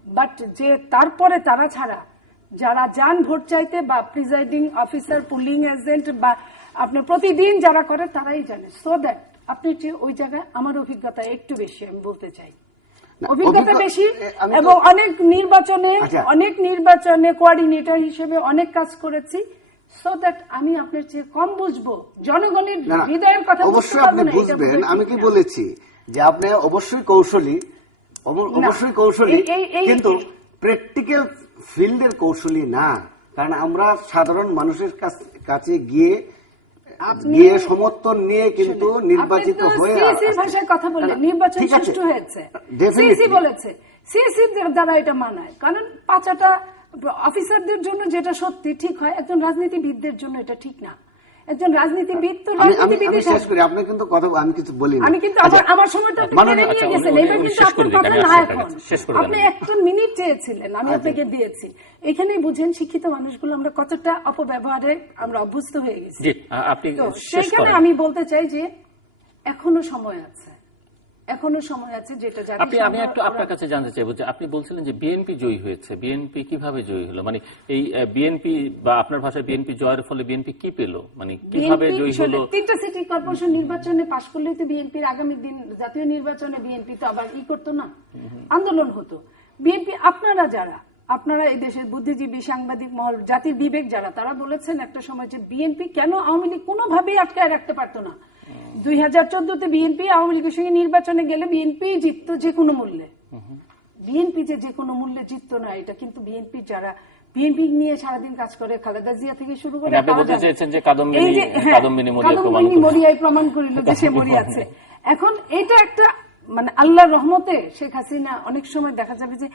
বাট যে তারপরে তারা ছাড়া যারা যান ভোট চাইতে, বা প্রিজাইডিং অফিসার, পুলিং এজেন্ট, বা আপনার প্রতিদিন যারা করে তারাই জানে। সো দ্যাট আপনি ওই জায়গায় আমার অভিজ্ঞতা একটু বেশি, আমি বলতে চাই অভিজ্ঞতা বেশি, এবং অনেক নির্বাচনে কোঅর্ডিনেটর হিসেবে অনেক কাজ করেছি, সো দ্যাট আমি আপনার চেয়ে কম বুঝবো, জনগণের হৃদয়ের কথা অবশ্যই আপনি বুঝবেন। আমি কি বলেছি যে আপনি অবশ্যই কৌশলী, কিন্তু প্র্যাকটিক্যাল ফিল্ডের কৌশলী না। কারণ আমরা সাধারণ মানুষের কাছে গিয়ে সমর্থন নিয়ে কিন্তু নির্বাচিত হয়ে ভাষায় কথা বললেন, নির্বাচন সুষ্ঠু হয়েছে, সিএসি বলেছে, সিএসির দ্বারা এটা মানায়। কারণ পাঁচটা অফিসারদের জন্য যেটা সত্যি ঠিক হয়, একজন রাজনীতিবিদদের জন্য এটা ঠিক না। একজন রাজনীতিবিদ তো আমি শেষ করি, আপনি কিন্তু কথা, আমি কিছু বলি না, আমি কিন্তু আমার সময়টা কেড়ে নিয়ে গেছেন, এবার কিন্তু আপনার কথা না, এখন আপনি একটা মিনিট চেয়েছিলেন, আমি আপনাকে দিয়েছি। এখানেই বুঝেন শিক্ষিত মানুষগুলো আমরা কতটা অপব্যবহারে আমরা অভ্যস্ত হয়ে গেছি। তো সেইখানে আমি বলতে চাই যে এখনো সময় আছে, যেটা আমি একটু আপনার কাছে জানতে চাইবো যে আপনি বলছিলেন যে বিএনপি জয়ী হয়েছে, বিএনপি কিভাবে জয়ী হলো, মানে এই বিএনপি বা আপনার ভাষায় বিএনপি জয়ের ফলে বিএনপি কি পেল, মানে কিভাবে জয়ী হলো? 3টা সিটি কর্পোরেশন নির্বাচনে পাশ করলেই তো বিএনপির আগামী দিন জাতীয় নির্বাচনে বিএনপি তো আবার করতো না, আন্দোলন হতো। বিএনপি আপনারা এই দেশের বুদ্ধিজীবী, সাংবাদিক মহল, জাতির বিবেক যারা, তারা বলেছেন একটা সময় যে বিএনপি কেন আওয়ামী লীগ কোনোভাবেই আটকায় রাখতে পারতো না। 2014-তে বিএনপি আওয়ামী লীগের সঙ্গে নির্বাচনে গেলে বিএনপি জিততো যে কোনো মূল্যে। বিএনপি যে কোনো মূল্যে জিততো না, এটা কিন্তু বিএনপি যারা বিএনপি নিয়ে সারাদিন কাজ করে, খালেদা জিয়া থেকে শুরু করে কাদম্বিনী মরিয়ায় প্রমাণ করিল যে সে মরি আছে। এখন এটা একটা মানে আল্লাহর রহমতে শেখ হাসিনা অনেক সময় দেখা যাবে যে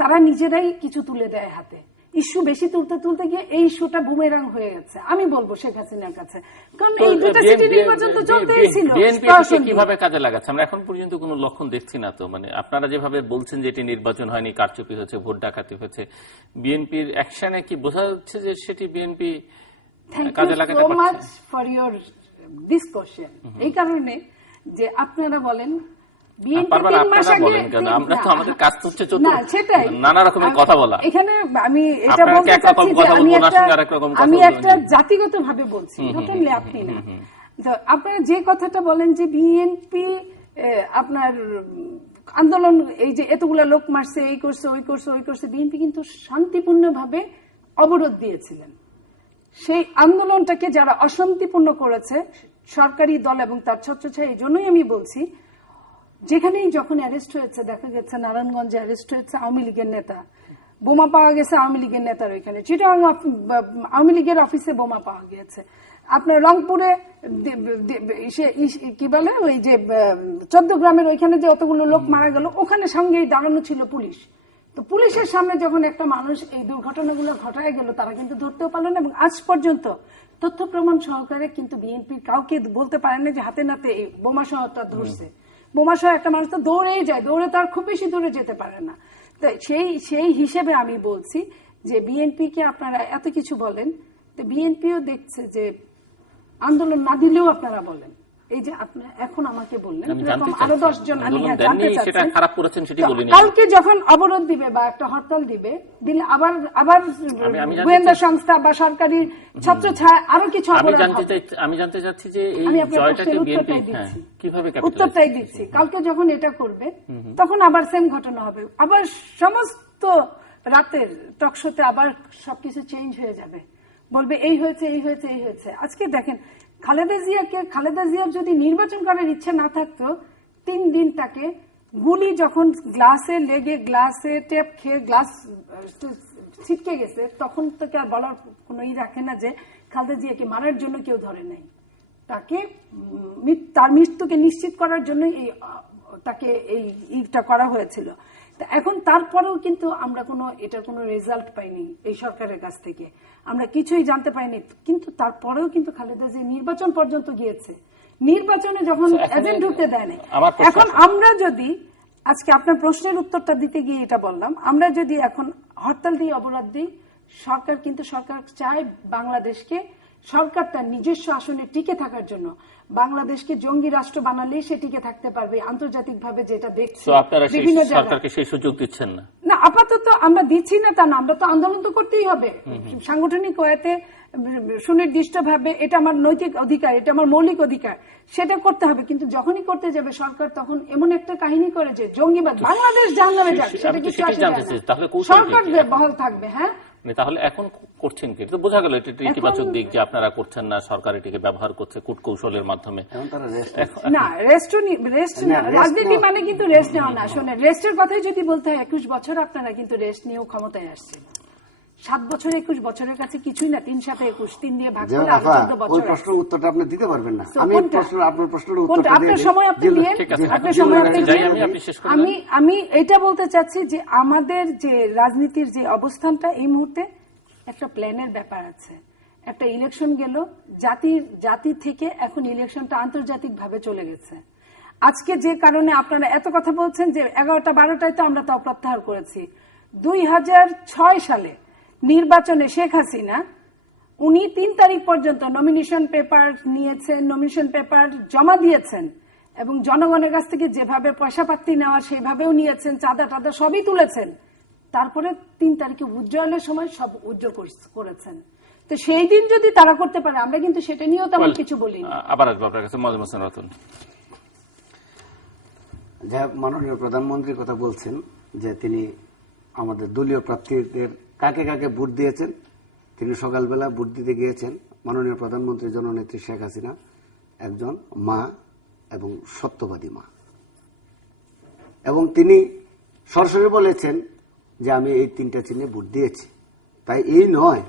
তারা নিজেরাই কিছু তুলে দেয় হাতে, ইস্যু বেশি তুলতে গিয়ে এই ইস্যুটা বুমেরাং হয়ে গেছে। আমি বলবো শেখ হাসিনার কাছে, কারণ এই দুটো সিটি নির্বাচন তো চলতেই ছিল। বিএনপি কিভাবে কাজে লাগাচ্ছে আমরা এখন পর্যন্ত কোনো লক্ষণ দেখছি না তো। মানে আপনারা যেভাবে বলছেন যে এটি নির্বাচন হয়নি, কারচুপি হচ্ছে, ভোট ডাকাতি হচ্ছে, বিএনপির অ্যাকশনে কি বোঝা যাচ্ছে যে সেটি বিএনপি কাজে লাগাতে পারছে? Thank you so much for your this question. এই কারণে যে আপনারা বলেন আমি একটা জাতিগত ভাবে বলছি, আপনি না। আপনারা যে কথাটা বলেন যে বিএনপি আপনার আন্দোলন, এই যে এতগুলা লোক মারছে, এই করছে, ওই করছে, বিএনপি কিন্তু শান্তিপূর্ণভাবে অবরোধ দিয়েছিলেন। সেই আন্দোলনটাকে যারা অশান্তিপূর্ণ করেছে সরকারি দল এবং তার ছত্রছায়া, এই জন্যই আমি বলছি যেখানেই যখন অ্যারেস্ট হয়েছে, দেখা গেছে নারায়ণগঞ্জে অ্যারেস্ট হয়েছে আওয়ামী লীগের নেতা, বোমা পাওয়া গেছে আওয়ামী লীগের নেতার ওইখানে, চিটাগাং আওয়ামী লীগের অফিসে বোমা পাওয়া গিয়েছে, আপনার রংপুরে কি বলে ওই যে 14 গ্রামের ওইখানে যে অতগুলো লোক মারা গেল, ওখানে সঙ্গেই দাঁড়ানো ছিল পুলিশ। তো পুলিশের সামনে যখন একটা মানুষ এই দুর্ঘটনাগুলো ঘটায় গেল, তারা কিন্তু ধরতেও পারল না, এবং আজ পর্যন্ত তথ্য প্রমাণ সহকারে কিন্তু বিএনপির কাউকে বলতে পারেন না যে হাতে নাতে এই বোমা সহটা ধরছে। বোমা সহ একটা মানুষ তো দৌড়েই যায়, দৌড়ে তার খুব বেশি দূরে যেতে পারে না। তো সেই হিসেবে আমি বলছি যে বিএনপিকে আপনারা এত কিছু বলেন, তো বিএনপিও দেখছে যে আন্দোলন না দিলেও আপনারা বলেন এই যে আপনি এখন আমাকে বললেন আমি এরকম জানতে আরো চাচ্ছি। 10 জন আমি আন্দোলন জানতে দেননি, সেটা চাচ্ছি খারাপ করেছেন সেটি তো বলিনি। কালকে যখন অবরোধ দিবে বা একটা হরতাল দিলে আবার আমি জানতে গোয়েন্দা চাচ্ছি- সংস্থা বা সরকারি ছত্রছায়া আরো কিছু অপরাধ হবে। আমি জানতে চাচ্ছি যে এই আমি আপনার জয়টাকে প্রশ্নের বিএনপি উত্তরটাই দিচ্ছি। কিভাবে capitalize উত্তরটাই করছে? দিচ্ছি। কালকে যখন এটা করবে তখন আবার সেম ঘটনা হবে, আবার সমস্ত রাতের টকশোতে আবার সবকিছু চেঞ্জ হয়ে যাবে, বলবে এই হয়েছে এই হয়েছে এই হয়েছে। আজকে দেখেন খালেদা জিয়ার যদি নির্বাচন করার ইচ্ছা না থাকতো 3 দিন তাকে গুলি যখন গ্লাসে লেগে গ্লাসে টেপ খেয়ে গ্লাস ছিটকে গেছে তখন তাকে আর বলার কোনো রাখে না যে খালেদা জিয়াকে মারার জন্য কেউ ধরে নাই, তাকে তার মৃত্যুকে নিশ্চিত করার জন্য তাকে এইটা করা হয়েছিল। এখন তারপরেও কিন্তু আমরা এটার কোনো রেজাল্ট পাইনি এই সরকারের কাছ থেকে, আমরা কিছুই জানতে পাইনি। কিন্তু তারপরেও কিন্তু খালেদা জিয়া নির্বাচন পর্যন্ত গিয়েছে, নির্বাচনে যখন এজেন্ট ঢুকতে দেয় নাই। এখন আমরা যদি আজকে আপনার প্রশ্নের উত্তরটা দিতে গিয়ে এটা বললাম, আমরা যদি এখন হরতাল দিই অবরোধ দিই, সরকার চায় বাংলাদেশকে, সরকার তার নিজস্ব আসনে টিকে থাকার জন্য বাংলাদেশকে জঙ্গি রাষ্ট্র বানালেই সে টিকে থাকতে পারবে আন্তর্জাতিকভাবে যেটা দেখছি। আপনারা বিভিন্ন সরকারকে সেই সুযোগ দিচ্ছেন না? না, আপাতত আমরা দিচ্ছি না তা না, আমরা তো আন্দোলন তো করতেই হবে সাংগঠনিক ওয়াতে, সুনির্দিষ্টভাবে। এটা আমার নৈতিক অধিকার, এটা আমার মৌলিক অধিকার, সেটা করতে হবে। কিন্তু যখনই করতে যাবে সরকার তখন এমন একটা কাহিনী করে যে জঙ্গিবাদ বাংলাদেশ জাহান্নামে যাবে, সেটা কিছু আসে যায় না, সরকার বহাল থাকবে। হ্যাঁ, তাহলে এখন করছেন কি? তো বোঝা গেল এটা ইতিবাচক দিক যে আপনারা করছেন না, সরকার এটিকে ব্যবহার করছে কূটকৌশলের মাধ্যমে। না, রেস্ট রাজনীতি মানে কিন্তু রেস্ট নেওয়া না। শোনেন, রেস্টের কথাই যদি বলতে হয়, 21 বছর আপনারা কিন্তু রেস্ট নিয়েও ক্ষমতায় আসছেন। 7 বছর 21 বছরের কাছে কিছুই না। 3 7 21, 3 দিয়ে ভাগ করে আরো 14 বছর। ওই প্রশ্নের উত্তরটা আপনি দিতে পারবেন না। আমি আপনার প্রশ্নের কোনটা? উত্তরটা আপনার সময় আপনি দিয়েন, আপনার সময় আপনি দিয়েন। আমি এটা বলতে চাচ্ছি যে আমাদের যে রাজনীতির যে অবস্থানটা এই মুহূর্তে একটা প্ল্যানের ব্যাপার আছে। একটা ইলেকশন গেল, জাতি থেকে এখন ইলেকশনটা আন্তর্জাতিক ভাবে চলে গেছে। আজকে যে কারণে আপনারা এত কথা বলছেন যে 11টা 12টায় তো আমরা তা প্রত্যাহার করেছি। 2006 সালে নির্বাচনে শেখ হাসিনা উনি 3 তারিখ পর্যন্ত নমিনেশন পেপার নিয়েছেন, নমিনেশন পেপার জমা দিয়েছেন এবং জনগণের কাছ থেকে যেভাবে পয়সা পাত্তি নেওয়া সেভাবেও নিয়েছেন, চাঁদা টাদা সবই তুলেছেন। তারপরে 3 তারিখে উইথড্রয়ালের সময় সব উইথড্র করেছেন। তো সেই দিন যদি তারা করতে পারে, আমরা কিন্তু সেটা নিয়েও তেমন কিছু বলি। আবার আসবো আপনার কাছে, মজুম হোসেন রতন। যা মাননীয় প্রধানমন্ত্রীর কথা বলছেন যে তিনি আমাদের দলীয় প্রার্থীদের কাকে কাকে ভোট দিয়েছেন, তিনি সকালবেলা ভোট দিতে গিয়েছেন। মাননীয় প্রধানমন্ত্রী জননেত্রী শেখ হাসিনা একজন মা এবং সত্যবাদী মা, এবং তিনি সরাসরি বলেছেন যে আমি এই 3টা চিহ্নে ভোট দিয়েছি। তাই এই নয়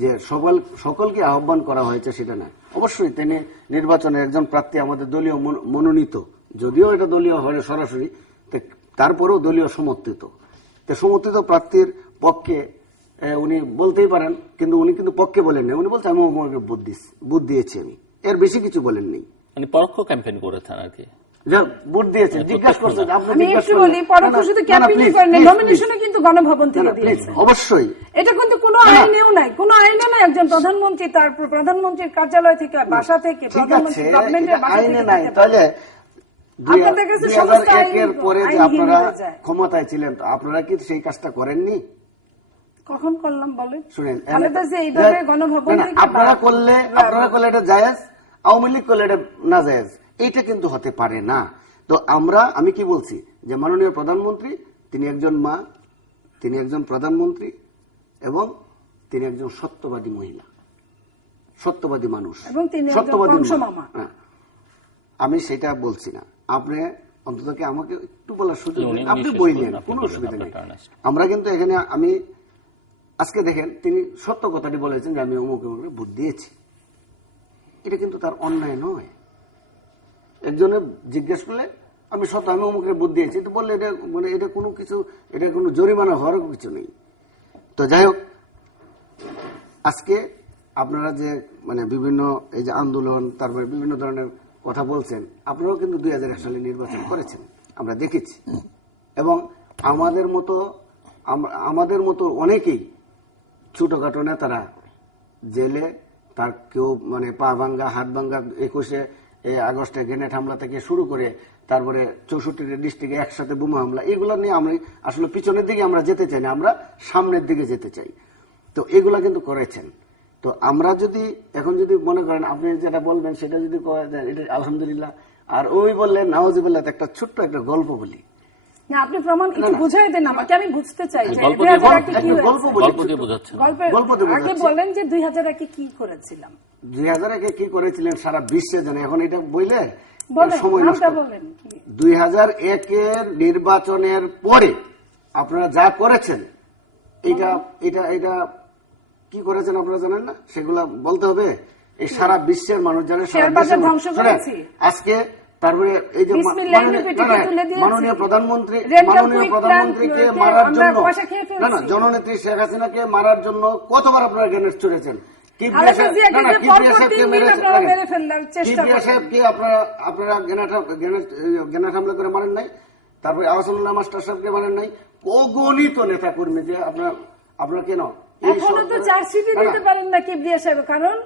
যে সকলকে আহ্বান করা হয়েছে, সেটা নয়। অবশ্যই তিনি নির্বাচনে একজন প্রার্থী আমাদের দলীয় মনোনীত, যদিও এটা দলীয় হয় সরাসরি, তারপরেও দলীয় সমর্থিত। সমর্থিত প্রার্থীর পক্ষে উনি বলতেই পারেন, কিন্তু উনি কিন্তু পক্ষে বলেন না। উনি বলছেন আমি ভোট দিয়েছি, আমি এর বেশি কিছু বলেননি। মানে পরোক্ষ ক্যাম্পেইন করেছেন আর কি, ভোট দিয়েছেন, জিজ্ঞাসা করছেন। আমি একটু বলি, পরোক্ষ শুধু ক্যাম্পেইন করেন না, নমিনেশনও কিন্তু গণভবন থেকে দিয়েছে। অবশ্যই এটা কিন্তু কোনো আইনেও নাই, কোনো আইনে নাই। একজন প্রধানমন্ত্রী তার প্রধানমন্ত্রীর কার্যালয় থেকে, বাসা থেকে, প্রধানমন্ত্রী গভর্নমেন্টের বাসা থেকে নাই। তাহলে আপনাদের কাছে সমস্ত এর পরে যে আপনারা ক্ষমতায় ছিলেন, আপনারা কি সেই কাজটা করেননি? কখন করলাম বলেন? শুনেন, এইভাবে গণভবন আপনারা করলে এটা জায়েজ, আওয়ামী লীগ করলে এটা না জায়েজ, এইটা কিন্তু হতে পারে না। তো আমি কি বলছি যে মাননীয় প্রধানমন্ত্রী তিনি একজন মা, তিনি একজন প্রধানমন্ত্রী এবং তিনি একজন সত্যবাদী মহিলা, সত্যবাদী মানুষ, এবং তিনি সত্যবাদী মামা। আমি সেটা বলছি না, আপনি অন্তত আমাকে একটু বলার সুযোগ, আপনি বললেন, কোনো অসুবিধা নেই। আমরা কিন্তু এখানে আজকে দেখেন তিনি সত্য কথাটি বলেছেন যে আমি অমুক ভোট দিয়েছি, এটা কিন্তু তার অন্যায় নয়। একজনে জিজ্ঞেস করলে আমি অমুকের ভোট দিয়েছি, তো বললে এটা মানে এটা কোনো কিছু, এটা কোনো জরিমানা হওয়ার কিছু নেই। তো যাই হোক, আজকে আপনারা যে মানে বিভিন্ন এই যে আন্দোলন, তারপরে বিভিন্ন ধরনের কথা বলছেন, আপনারাও কিন্তু 2001 সালে নির্বাচন করেছেন, আমরা দেখেছি। এবং আমাদের মতো অনেকেই ছোটখাটো নেতারা জেলে, তার কেউ মানে পা ভাঙ্গা, হাত ভাঙ্গা, 21-এ এই আগস্টে গ্রেনেড হামলা থেকে শুরু করে তারপরে 64টি ডিস্ট্রিক্টে একসাথে বোমা হামলা, এগুলো নিয়ে আমরা আসলে পিছনের দিকে আমরা যেতে চাই না, আমরা সামনের দিকে যেতে চাই। তো এগুলা কিন্তু করেছেন। তো আমরা যদি এখন যদি মনে করেন আপনি যেটা বলবেন সেটা যদি এটা আলহামদুলিল্লাহ, আর ওই বললেন নাউজুবিল্লাহ, একটা ছোট্ট একটা গল্প বলি। না, আপনি প্রমাণ একটু বুঝাই দেন আমাকে, আমি বুঝতে চাই যে গল্প 2001 কি হয়েছে। গল্প দিয়ে বোঝাচ্ছেন। গল্প দিয়ে আগে বোঝাচ্ছি। বলেন যে 2001 কি করেছিলাম। 2001 কি করেছিলেন সারা বিশ্বে জানে, এখন এটা বইলে বলেন, সময় নষ্ট। নামটা বলেন কি। 2001 নির্বাচনের পরে আপনারা যা করেছেন, এটা এটা এটা কি করেছেন আপনারা জানেন না? সেগুলা বলতে হবে। এই সারা বিশ্বের মানুষ জানে, সারা শেয়ার বাজার দেশের ধ্বংস মানুষ। করেছি। আজকে তারপরে এই যে বিসমিল্লাহির পেটিতে তুলে দিয়েছি। মাননীয় রেন্টাল প্রধানমন্ত্রীকে কুইক মারার আমরা জন্য, পয়সা খেয়ে ফেলছি। না জননেত্রী শেখ হাসিনাকে মারার জন্য কতবার আপনারা গ্রেনেড ছুড়েছেন? কি খালেদা জিয়াকে যে পরপর 3 দিন আপনারা মেরে ফেলার চেষ্টা করেন। সাহেবকে আপনারা গ্রেনেড হামলা করে মারেন নাই? তারপরে আহসানুল্লাহ মাস্টার সাহেবকে মারেন নাই? অগণিত নেতা কর্মীকে আপনারা কেন এখনো তো চার্জশিটই দিতে পারেন না কিবরিয়া সাহেব, কারণ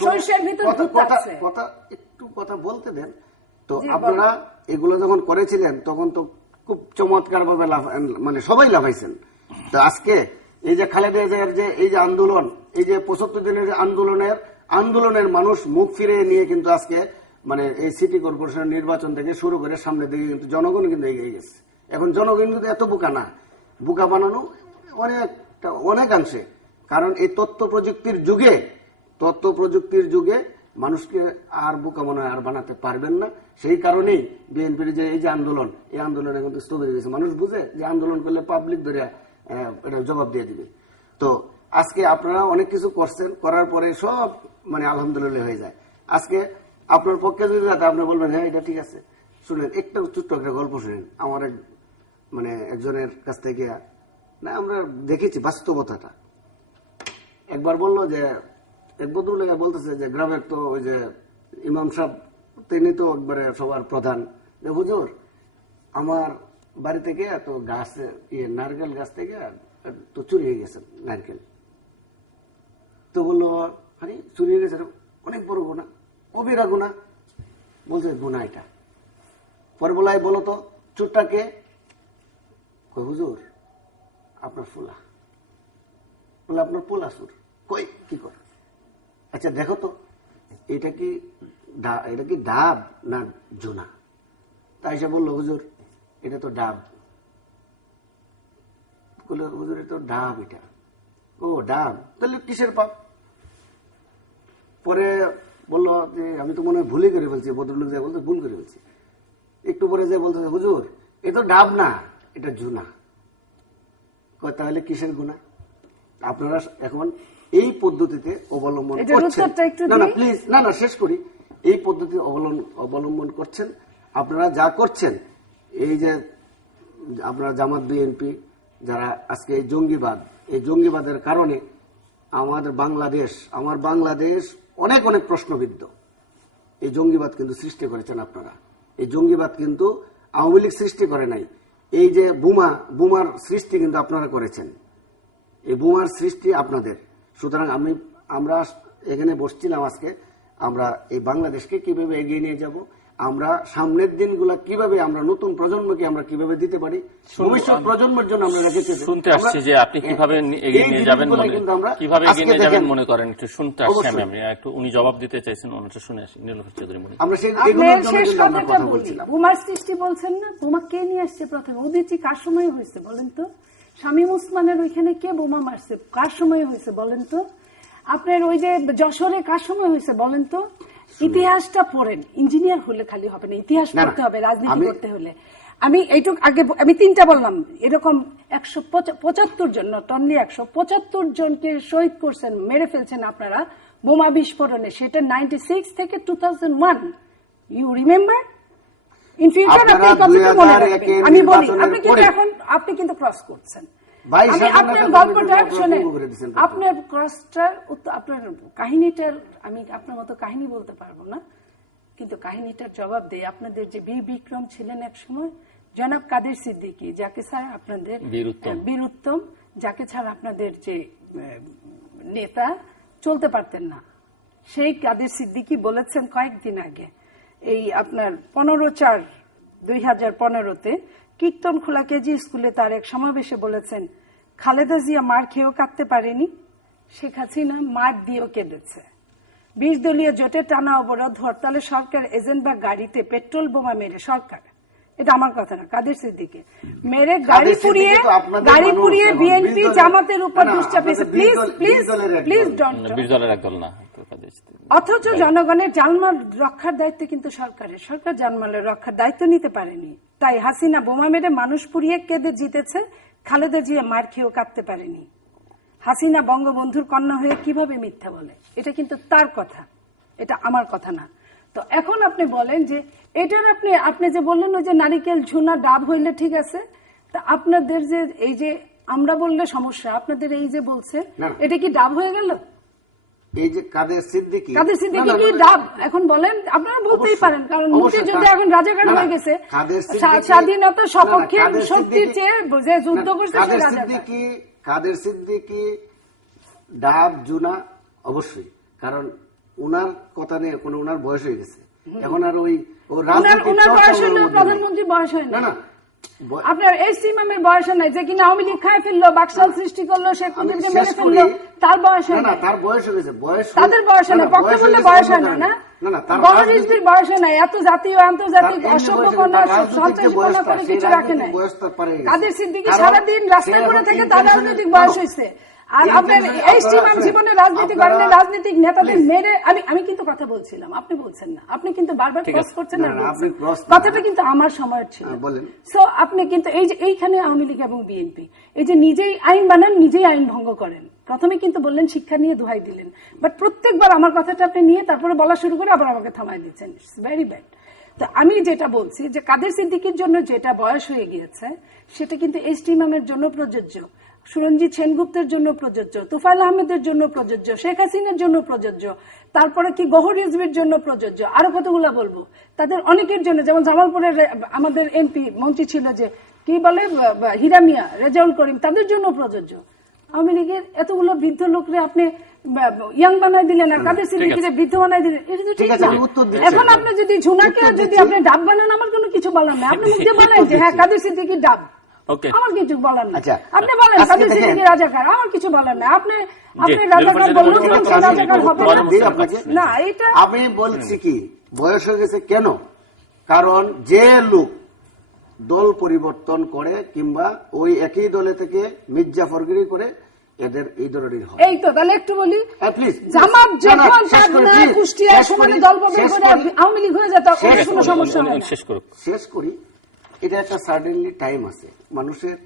সরিষার ভিতর দুধ আছে। কথা বলতে দেন তো। আপনারা এগুলো যখন করেছিলেন তখন তো খুব চমৎকার ভাবে মানে সবাই লাফাইছেন। তো আজকে এই যে খালেদা জিয়ার যে এই যে আন্দোলন, এই যে 75 দিনের আন্দোলনের মানুষ মুখ ফিরে নিয়ে কিন্তু আজকে মানে এই সিটি কর্পোরেশনের নির্বাচন থেকে শুরু করে সামনের দিকে কিন্তু জনগণ কিন্তু এগিয়ে গেছে। এখন জনগণ কিন্তু এত বোকা না, বোকা বানানো অনেকাংশে। কারণ এই তথ্য প্রযুক্তির যুগে মানুষকে আর বোকা মনে আর বানাতে পারবেন না। সেই কারণেই বিএনপির যে এই যে আন্দোলন, এই আন্দোলনে কিন্তু স্থবির গেছে। মানুষ বুঝে যে আন্দোলন করলে পাবলিক ধরে এটা জবাব দিয়ে দিবে। তো আজকে আপনারা অনেক কিছু করছেন, করার পরে সব মানে আলহামদুলিল্লাহ হয়ে যায়। আজকে আপনার পক্ষে যদি আপনি বলবেন হ্যাঁ এটা ঠিক আছে, শুনেন একটা ছোট্ট একটা গল্প শুনেন। আমার মানে একজনের কাছ থেকে না আমরা দেখেছি বাস্তবতাটা। একবার বললো যে এক ভদ্রলোক বলতেছে যে গ্রামের তো ওই যে ইমাম সাহেব, তিনি তো একবারে সবার প্রধান, যে হুজুর আমার বাড়ি থেকে এত গাছ নারকেল গাছ থেকে তো চুরি হয়ে গেছে নারকেল। তো বললো আরে চুরি হয়ে গেছে, অনেক বড় গুণা, কবিরা গুণা। বলছে গুণা এটা। পরে বলাই বলো তো চুরটাকে? হুজুর আপনার ফুলা। বলে আপনার পোলা চুর? কই কি কর? আচ্ছা দেখো তো এটা কি ডাব না জোনা? তাই সে বললো হুজুর এটা তো ডাব। বললো হুজুর এটা তো ডাব। এটা ও ডাব, তাহলে কিসের পাপ? পরে বললো যে আমি তো মনে হয় ভুলে করে বলছি, ভদ্রলোক যা বলছে ভুল করে বলছি। একটু পরে যে বলতে হুজুর এ তো ডাব না, এটা জোনা। তাহলে কিসের গুণা? আপনারা এখন এই পদ্ধতিতে অবলম্বন করছেন। না প্লিজ, না শেষ করি। এই পদ্ধতি অবলম্বন করছেন আপনারা, যা করছেন এই যে আপনারা জামাত বিএনপি যারা আজকে এই জঙ্গিবাদের কারণে আমার বাংলাদেশ অনেক অনেক প্রশ্নবিদ্ধ। এই জঙ্গিবাদ কিন্তু সৃষ্টি করেছেন আপনারা। এই জঙ্গিবাদ কিন্তু আওয়ামী লীগ সৃষ্টি করে নাই। এই যে বোমার সৃষ্টি কিন্তু আপনারা করেছেন। এই বোমার সৃষ্টি আপনাদের। সুতরাং আমরা এখানে বসছিলাম আজকে, আমরা এই বাংলাদেশকে কিভাবে এগিয়ে নিয়ে যাব, আমরা সামনের দিনগুলা কিভাবে আমরা নতুন প্রজন্মকে আমরা কিভাবে দিতে পারি, ভবিষ্যৎ প্রজন্মের জন্য আমরা রেখেছি। শুনতে আসছি যে আপনি কিভাবে এগিয়ে নিয়ে যাবেন মনে করেন, একটু শুনতে আসছি আমি একটু। উনি জবাব দিতে চাইছেন, ওনাটা শুনে আসি। নীলুফার চৌধুরী মনি, আমরা এগুলোর জন্য কিন্তু আমরা কথা বলছিলাম। বোমার সৃষ্টি বলছেন না, বোমা কে নিয়ে আসছে প্রথমে? উদিচি কার সময় হয়েছে বলেন তো? শামীম ওসমানের ওইখানে কে বোমা মারছে, কার সময় হয়েছে বলেন তো? আপনার ওই যে যশোরে কার সময় হয়েছে বলেন তো? ইতিহাসটা পড়েন। ইঞ্জিনিয়ার হলে খালি হবে না, ইতিহাস পড়তে হবে রাজনীতি করতে হলে। আমি এইটুকু আগে আমি 3টা বললাম, এরকম 175 জন, নট অনলি 175 জনকে শহীদ করছেন, মেরে ফেলছেন আপনারা বোমা বিস্ফোরণে। সেটা 96 থেকে 2001। You remember? ইন ফিউচার আপনি কতটুকু মনে রাখবেন আমি বলি। আপনি কিন্তু ক্রস করছেন। আপনার গল্পটা শোনেন, আপনার ক্রসটার আপনার কাহিনীটার, আমি আপনার মতো কাহিনী বলতে পারবো না, কিন্তু কাহিনীটার জবাব দেই। আপনাদের যে বীর বিক্রম ছিলেন এক সময়, জনাব কাদের সিদ্দিকী, যাকে ছাড়া আপনাদের বীর উত্তম, যাকে ছাড়া আপনাদের যে নেতা চলতে পারতেন না, সেই কাদের সিদ্দিকী বলেছেন কয়েকদিন আগে, এই আপনার 15/4/2015-তে কীর্তনখোলা কেজি স্কুলে তার এক সমাবেশে বলেছেন, খালেদা জিয়া মার খেয়েও কাঁদতে পারেনি, শেখ হাসিনা মার দিয়েও কেঁদেছে। 20 দলীয় জোটের টানা অবরোধ, হরতালে সরকার এজেন্ট বা গাড়িতে পেট্রোল বোমা মেরে, সরকার, এটা আমার কথা না, কাদের সিদ্দিকী মেরে গাড়ি পুড়িয়ে বিএনপি জামাতের উপর দুশ্চাপিয়েছে। Please please please don't. বিরোধী এক দল না, কাদের সিদ্দিকী। অথচ জনগণের জানমাল রক্ষার দায়িত্ব কিন্তু সরকারের, সরকার জানমালের রক্ষার দায়িত্ব নিতে পারেনি। তাই হাসিনা বোমা মেরে মানুষ পুড়িয়ে কেঁদে জিতেছে, খালেদা জিয়া মার খেয়েও কাঁদতে পারেনি। হাসিনা বঙ্গবন্ধুর কন্যা হয়ে কিভাবে মিথ্যা বলে? এটা কিন্তু তার কথা, এটা আমার কথা না। তো এখন আপনি বলেন যে এটার আপনি যে বললেন ওই যে নারিকেল ঝুনা ডাব হইলে ঠিক আছে, তা আপনাদের যে এই যে আমরা বললে সমস্যা, আপনাদের এই যে বলছে এটা কি ডাব হয়ে গেল? এই যে কাদের সিদ্দিকী কি ডাব? এখন বলেন, আপনারা বলতেই পারেন, কারণ মুক্তিযুদ্ধ এখন রাজাকার হয়ে গেছে, স্বাধীনতা সপক্ষে শক্তির চেয়ে যে যুদ্ধ করছে সে রাজাকার। কাদের সিদ্দিকী ডাব জুনা অবশ্যই, কারণ উনার কথা নেই, এখন উনার বয়স হয়ে গেছে, এখন আর ওই উনার বয়স হলো প্রধানমন্ত্রী বয়স হয় না, আপনার এইচ ইমামের বয়স নাই, যে কিনা আওয়ামী লীগ খায় ফেললো, বাকশাল সৃষ্টি করলো, শেখ মুজিবকে মেরে ফেললো, তার বয়স হয় না, তার বয়স হয়ে গেছে, তাদের বয়স হয় না, পক্ষে বললে বয়স হয় না, গণরিজবির বয়স হয় না, এত জাতীয় আন্তর্জাতিক অসভ্যপনা সন্ত্রাসীপনা করে কিছু রাখে নাই। কাদের সিদ্দিকী সারাদিন রাস্তায় পড়ে থাকে, তার রাজনৈতিক বয়স হয়েছে। আর আপনার এইচ ইমাম জীবনে রাজনীতি করেন, রাজনৈতিক নেতাদের মেরে, আমি কিন্তু কথা বলছিলাম, আপনি বলছেন না, আপনি কিন্তু বারবার ক্রস করছেন না, কথাটা কিন্তু আমার সময়ের ছিল। সো আপনি কিন্তু এই যে এইখানে আওয়ামী লীগ এবং বিএনপি এই যে নিজেই আইন বানান, নিজেই আইন ভঙ্গ করেন। প্রথমে কিন্তু বললেন শিক্ষা নিয়ে দোহাই দিলেন, বাট প্রত্যেকবার আমার কথাটা আপনি নিয়ে তারপরে বলা শুরু করে আবার আমাকে থামায় দিচ্ছেন, ইটস ভেরি ব্যাড। তো আমি যেটা বলছি যে কাদের সিদ্দিকীর জন্য যেটা বয়স হয়ে গিয়েছে সেটা কিন্তু এইচ ইমামের জন্য প্রযোজ্য, সুরঞ্জিত সেনগুপ্তের জন্য প্রযোজ্য, তুফাইল আহমেদের জন্য প্রযোজ্য, শেখ হাসিনার জন্য প্রযোজ্য, তারপরে কি গহর রিজভির জন্য প্রযোজ্য, আরো কতগুলা বলবো, তাদের অনেকের জন্য, যেমন জামালপুরের আমাদের এমপি মন্ত্রী ছিল যে কি বলে হীরা মিয়া, রেজাউল করিম, তাদের জন্য প্রযোজ্য। আওয়ামী লীগের এতগুলো বৃদ্ধ লোকরে আপনি ইয়াং বানাই দিলেন আর কাদের সিদ্দিকীকে বৃদ্ধ বানাই দিলেন, এটা তো ঠিক না। এখন আপনি যদি ঝুনাকে যদি আপনি ডাব বানান, আমার কোনো কিছু বলার নাই, আপনি মুখে বলেন যে হ্যাঁ কাদের সিদ্দিকী ডাব, আমার কিছু বলার নাই। আপনি বলেন কাদের সিদ্দিকী রাজাকার, আমার কিছু বলার নাই। আপনি রাজাকার বললেন রাজাকার হবে না, এটা আমি বলছি কি বয়স হয়ে গেছে কেন, কারণ যে লোক দল পরিবর্তন করে কিংবা ওই একই দলে থেকে মির্জাফরগিরি করে, এদের এই ধরনের হয়। এই তো তাহলে একটু বলি, জামাত যখন কুষ্টিয়ার সমানে দল বদল করে আওয়ামী লীগ হয়ে যায়, তখন কোনো সমস্যা হয় না। শেষ করি, এটা একটা সার্টেনলি টাইম আছে, মানুষের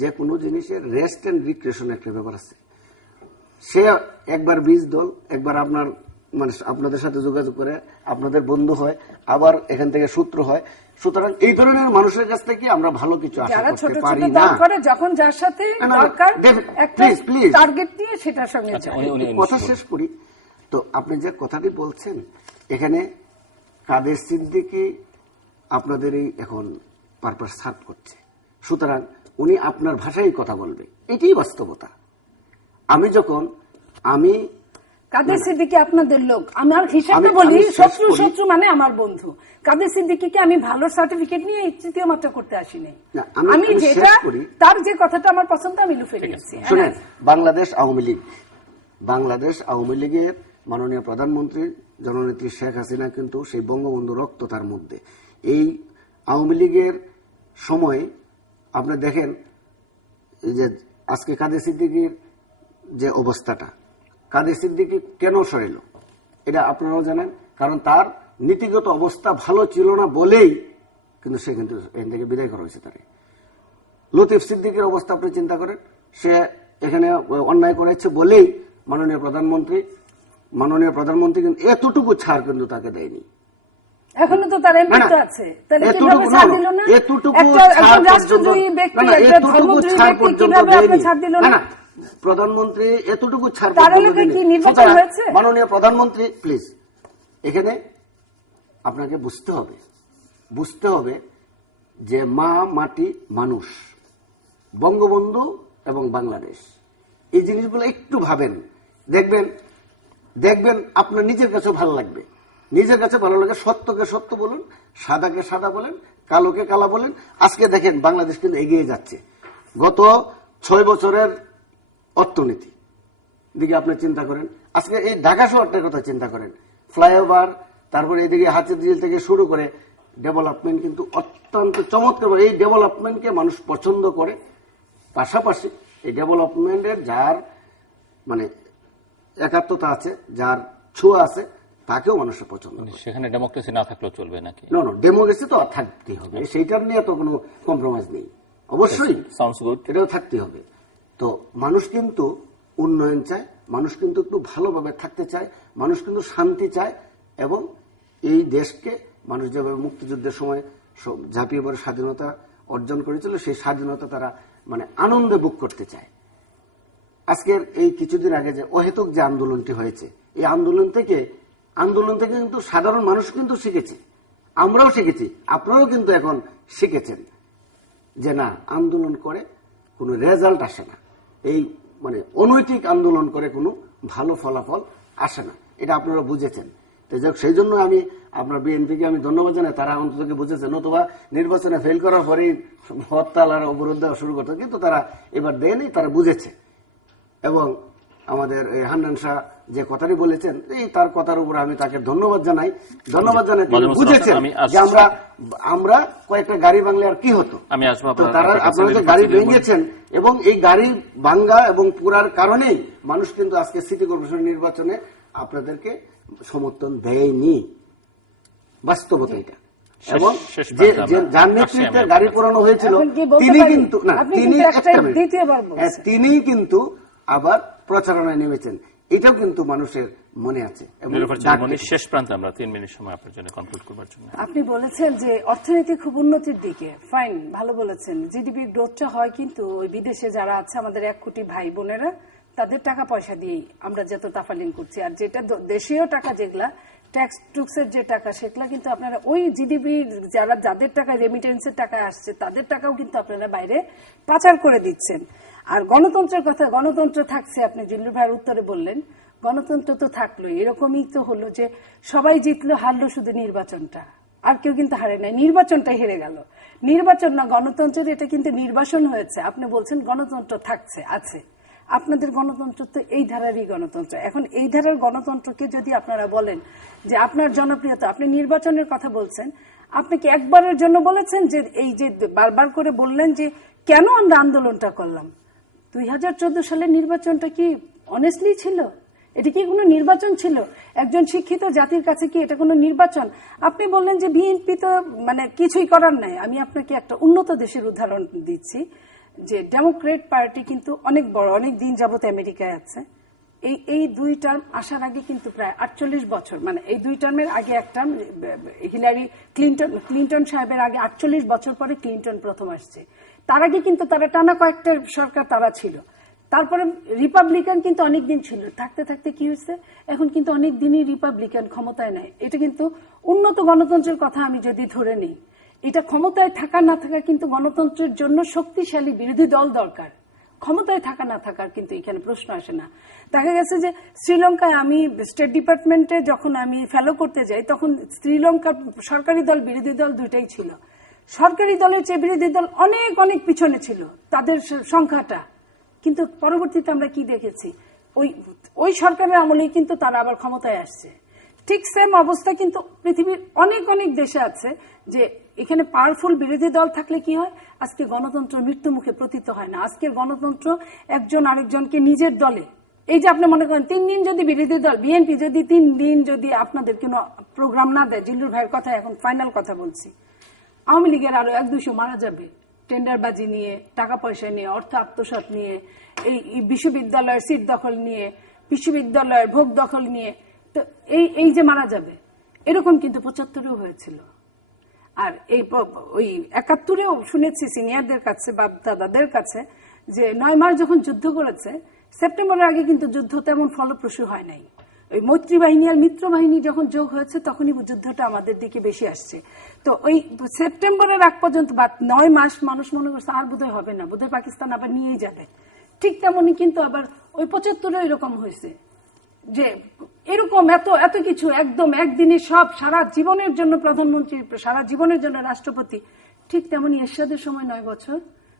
যে কোনো জিনিসের রেস্ট এন্ড রিক্রিয়েশন একটা ব্যাপার আছে। সে একবার বীজ দল, একবার আপনার মানে আপনাদের সাথে যোগাযোগ করে আপনাদের বন্ধু হয়, আবার এখান থেকে সূত্র হয়। সুতরাং এই ধরনের মানুষের কাছ থেকে আমরা ভালো কিছু আশা করতে পারি না। যখন যার সাথে টার্গেট নিয়ে সেটার সঙ্গে কথা শেষ করি। তো আপনি যে কথাটি বলছেন, এখানে কাদের সিদ্দিকী আপনাদের এই এখন পারপাস সার্ভ করছে, সুতরাং উনি আপনার ভাষায় কথা বলবে, এটাই বাস্তবতা। আমি কাদের সিদ্দিকী আপনাদের লোক, আমার হিসাবে বলি, শত্রু মানে আমার বন্ধু। কাদের সিদ্দিকীকে আমি ভালো সার্টিফিকেট নিয়ে তৃতীয় মাত্রা করতে আসিনি, আমি যেটা তার যে কথাটা আমার পছন্দ আমি লুফে নিয়েছি। শুনেন, বাংলাদেশ আওয়ামী লীগের মাননীয় প্রধানমন্ত্রী জননেত্রী শেখ হাসিনা কিন্তু সেই বঙ্গবন্ধু রক্ত তার মধ্যে। এই আওয়ামী লীগের সময় আপনি দেখেন যে আজকে কাদের সিদ্দিকীর যে অবস্থাটা, কাদের সিদ্দিকী কেন সরিল এটা আপনারাও জানেন, কারণ তার নীতিগত অবস্থা ভালো ছিল না বলেই কিন্তু সে কিন্তু এখান থেকে বিদায় করা হয়েছে। তাকে লতিফ সিদ্দিকীর অবস্থা আপনি চিন্তা করেন, সে এখানে অন্যায় করেছে বলেই মাননীয় প্রধানমন্ত্রী কিন্তু এতটুকু ছাড় কিন্তু তাকে দেয়নি। এখনো তো তার এমপি তো আছে, তাহলে কিভাবে ছাড় দিল না? একজন রাষ্ট্রদ্রোহী ব্যক্তি, একটা ধর্মদ্রোহী ব্যক্তি কিভাবে আপনি ছাড় দিল না? প্রধানমন্ত্রী এতটুকু ছাড় কি নির্বাচন হয়েছে? মাননীয় প্রধানমন্ত্রী প্লিজ, এখানে আপনাকে বুঝতে হবে যে মা মাটি মানুষ, বঙ্গবন্ধু এবং বাংলাদেশ, এই জিনিসগুলো একটু ভাবেন, দেখবেন দেখবেন আপনার নিজের কাছে ভালো লাগবে। নিজের কাছে ভালো লাগে, সত্যকে সত্য বলুন, সাদাকে সাদা বলেন, কালোকে কালা বলেন। আজকে দেখেন বাংলাদেশ কিন্তু এগিয়ে যাচ্ছে। গত 6 বছরের অর্থনীতি দিকে আপনি চিন্তা করেন, আজকে এই ঢাকা শহরটার কথা চিন্তা করেন, ফ্লাইওভার, তারপরে এদিকে হাতিঝিল থেকে শুরু করে ডেভেলপমেন্ট কিন্তু অত্যন্ত চমৎকার। এই ডেভেলপমেন্টকে মানুষ পছন্দ করে, পাশাপাশি এই ডেভেলপমেন্টের যার মানে একাত্মতা আছে, যার ছোঁয়া আছে, তাকেও মানুষের পছন্দ করে। সেখানে ডেমোক্রেসি না থাকলেও চলবে নাকি? না, ডেমোক্রেসি তো থাকতেই হবে, সেইটার নিয়ে তো কোনো কম্প্রোমাইজ নেই, অবশ্যই সাউন্ডস গুড। এটাও থাকতে হবে। তো মানুষ কিন্তু উন্নয়ন চায়, মানুষ কিন্তু একটু ভালোভাবে থাকতে চায়, মানুষ কিন্তু শান্তি চায়, এবং এই দেশকে মানুষ যেভাবে মুক্তিযুদ্ধের সময় ঝাঁপিয়ে পড়ে স্বাধীনতা অর্জন করেছিল, সেই স্বাধীনতা তারা মানে আনন্দে ভোগ করতে চায়। আজকের এই কিছুদিন আগে যে অহেতুক যে আন্দোলনটি হয়েছে, এই আন্দোলন থেকে কিন্তু সাধারণ মানুষ কিন্তু শিখেছে, আমরাও শিখেছি, আপনারাও কিন্তু এখন শিখেছেন যে না, আন্দোলন করে কোনো রেজাল্ট আসে না, এই মানে অনৈতিক আন্দোলন করে কোনো ভালো ফলাফল আসে না, এটা আপনারা বুঝেছেন। তো যাক, সেই জন্য আমি আপনার বিএনপিকে আমি ধন্যবাদ জানাই, তারা অন্তত বুঝেছে। নতুবা নির্বাচনে ফেল করার পরেই হরতাল আর অবরোধ দেওয়া শুরু করতো, কিন্তু তারা এবার দেয়নি, তারা বুঝেছে। এবং আমাদের হান্নান শাহ যে কথাটি বলেছেন, এই তার কথার উপর আমি তাকে ধন্যবাদ জানাই। তিনি বুঝেছেন যে আমরা কয়েকটা গাড়ি ভাঙলে আর কি হতো। তো তারা আপনারা যে গাড়ি ভেঙেছেন, এবং এই গাড়ি ভাঙ্গা এবং পুরার কারণেই মানুষ কিন্তু আজকে সিটি কর্পোরেশন নির্বাচনে আপনাদেরকে সমর্থন দেয়নি, বাস্তবতা এটা। এবং যার নেতৃত্বে গাড়ি পোড়ানো হয়েছিল তিনি কিন্তু আবার প্রচারণায় নেমেছেন, এটাও কিন্তু মানুষের মনে আছে। শেষ প্রান্তে আমরা 3 মিনিট সময় আপনার জন্য কনক্লুড করবার জন্য। আপনি বলেছেন যে অর্থনীতি খুব উন্নতির দিকে, ফাইন, ভালো বলেছেন। জিডিপির গ্রোথটা হয় কিন্তু ওই বিদেশে যারা আছে আমাদের 1 কোটি ভাই বোনেরা, তাদের টাকা পয়সা দিয়েই আমরা যত তাফালিং করছি। আর যেটা দেশীয় টাকা, যেগুলা ট্যাক্স টুক্সের যে টাকা, সেগুলা কিন্তু আপনারা ওই জিডিপি যাদের টাকা রেমিটেন্সের টাকা আসছে, তাদের টাকাও কিন্তু আপনারা বাইরে পাচার করে দিচ্ছেন। আর গণতন্ত্রের কথা, গণতন্ত্র থাকছে, আপনি জিল্লুর ভাইয়ের উত্তরে বললেন, গণতন্ত্র তো থাকলো। এরকমই তো হলো যে সবাই জিতলো, হারলো শুধু নির্বাচনটা, আর কেউ কিন্তু হারে নাই, নির্বাচনটা হেরে গেল। নির্বাচন না গণতন্ত্রের, এটা কিন্তু নির্বাসন হয়েছে। আপনি বলছেন গণতন্ত্র থাকছে, আছে। আপনাদের গণতন্ত্র তো এই ধারারই গণতন্ত্র। এখন এই ধারার গণতন্ত্রকে যদি আপনারা বলেন যে আপনার জনপ্রিয়তা, আপনি নির্বাচনের কথা বলছেন, আপনি কি একবারের জন্য বলেছেন যে এই যে বারবার করে বললেন যে কেন আমরা আন্দোলনটা করলাম? 2014 সালের নির্বাচনটা কি অনেস্টলি ছিল? এটা কি কোনো নির্বাচন ছিল? একজন শিক্ষিত জাতির কাছে কি এটা কোনো নির্বাচন? আপনি বললেন যে বিএনপি তো মানে কিছুই করার নাই। আমি আপনাকে একটা উন্নত দেশের উদাহরণ দিচ্ছি, যে ডেমোক্রেট পার্টি কিন্তু অনেক বড়, অনেক দিন যাবত আমেরিকায় আছে। এই 2 টার্ম আসার আগে কিন্তু প্রায় 48 বছর, মানে এই 2 টার্মের আগে এক টার্ম হিলারি ক্লিন্টন সাহেবের আগে 48 বছর পরে ক্লিন্টন প্রথম আসছে। তার আগে কিন্তু তারা টানা কয়েকটা সরকার তারা ছিল। তারপরে রিপাবলিকান কিন্তু অনেকদিন ছিল, থাকতে থাকতে কি হয়েছে, এখন কিন্তু অনেক দিনই রিপাবলিকান ক্ষমতায় নেয়। এটা কিন্তু উন্নত গণতন্ত্রের কথা আমি যদি ধরে নিই, এটা ক্ষমতায় থাকা না থাকা কিন্তু গণতন্ত্রের জন্য শক্তিশালী বিরোধী দল দরকার। ক্ষমতায় থাকা না থাকার কিন্তু এখানে প্রশ্ন আসে না। দেখা গেছে যে শ্রীলঙ্কায় আমি স্টেট ডিপার্টমেন্টে যখন আমি ফেলো করতে যাই, তখন শ্রীলঙ্কার সরকারি দল বিরোধী দল দুইটাই ছিল। সরকারি দলের চেয়ে বিরোধী দল অনেক অনেক পিছনে ছিল তাদের সংখ্যাটা, কিন্তু পরবর্তীতে আমরা কি দেখেছি, ওই সরকারের আমলেই কিন্তু তারা আবার ক্ষমতায় আসছে। ঠিক সেম অবস্থা কিন্তু পৃথিবীর অনেক অনেক দেশে আছে, যে এখানে পাওয়ারফুল বিরোধী দল থাকলে কি হয়, আজকে গণতন্ত্র মৃত্যু মুখে পতিত হয় না। আজকের গণতন্ত্র একজন আরেকজনকে নিজের দলে, এই যে আপনি মনে করেন 3 দিন যদি বিরোধী দল বিএনপি যদি 3 দিন যদি আপনাদের কোনো প্রোগ্রাম না দেয়, জিল্লুর ভাইয়ের কথা এখন ফাইনাল কথা বলছি, আওয়ামী লীগের আরো 1-200 মারা যাবে টেন্ডারবাজি নিয়ে, টাকা পয়সা নিয়ে, অর্থ আত্মসাৎ নিয়ে, এই বিশ্ববিদ্যালয়ের সিট দখল নিয়ে, বিশ্ববিদ্যালয়ের ভোগ দখল নিয়ে। তো এই যে মারা যাবে, এরকম কিন্তু 75-এও হয়েছিল। আর ওই 71-এও শুনেছি সিনিয়রদের কাছে বা দাদাদের কাছে যে 9 মাস যখন যুদ্ধ করেছে, সেপ্টেম্বরের আগে কিন্তু যুদ্ধ তেমন ফলপ্রসূ হয় নাই। ওই মৈত্রী বাহিনী আর মিত্র বাহিনী যখন যোগ হয়েছে, তখনই যুদ্ধটা আমাদের দিকে বেশি আসছে। তো ওই সেপ্টেম্বরের আগ পর্যন্ত বা 9 মাস মানুষ মনে করছে আর বোধহয় হবে না, বোধহয় পাকিস্তান আবার নিয়েই যাবে। ঠিক তেমনই কিন্তু আবার ওই 75-এ এরকম হয়েছে। যে এরকম এত এত কিছু একদম একদিনে সব সারা জীবনের জন্য প্রধানমন্ত্রী, সারা জীবনের জন্য রাষ্ট্রপতি, ঠিক তেমনি এরশাদের সময় 9 বছর,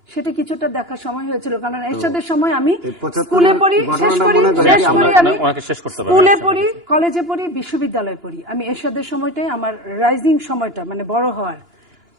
সেটা কিছুটা দেখার সময় হয়েছিল। কারণ এরশাদের সময় আমি স্কুলে পড়ি, শেষ করি আমি স্কুলে পড়ি, কলেজে পড়ি, বিশ্ববিদ্যালয়ে পড়ি। আমি এরশাদের সময়টাই আমার রাইজিং সময়টা, মানে বড় হওয়ার।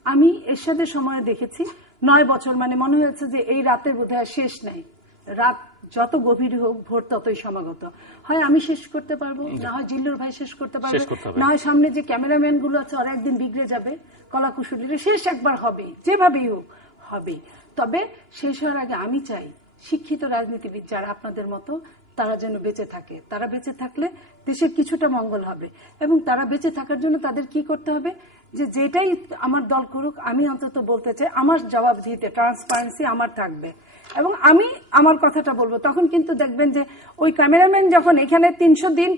আমি এরশাদের সময় দেখেছি 9 বছর, মানে মনে হয়েছে যে এই রাতের বোধহয় শেষ নাই। রাত যত গভীর হোক, ভোর ততই সমাগত। হয় আমি শেষ করতে পারবো, না হয় জিল্লুর ভাই শেষ করতে পারবে, না হয় সামনে যে ক্যামেরাম্যান গুলো আছে ওরা একদিন বিগড়ে যাবে, কলাকুশলীরা শেষ একবার হবে, যেভাবেই হোক হবে। তবে শেষ হওয়ার আগে আমি চাই শিক্ষিত রাজনীতিবিদ যারা আপনাদের মতো, তারা যেন বেঁচে থাকে। তারা বেঁচে থাকলে দেশের কিছুটা মঙ্গল হবে। এবং তারা বেঁচে থাকার জন্য তাদের কি করতে হবে, যে যেটাই আমার দল করুক, আমি অন্তত বলতে চাই আমার জবাবদিহিতে, ট্রান্সপারেন্সি আমার থাকবে এবং আমি আমার কথাটা বলবো। তখন কিন্তু দেখবেন যে ওই ক্যামেরাম্যান যখন এখানে 300 দিন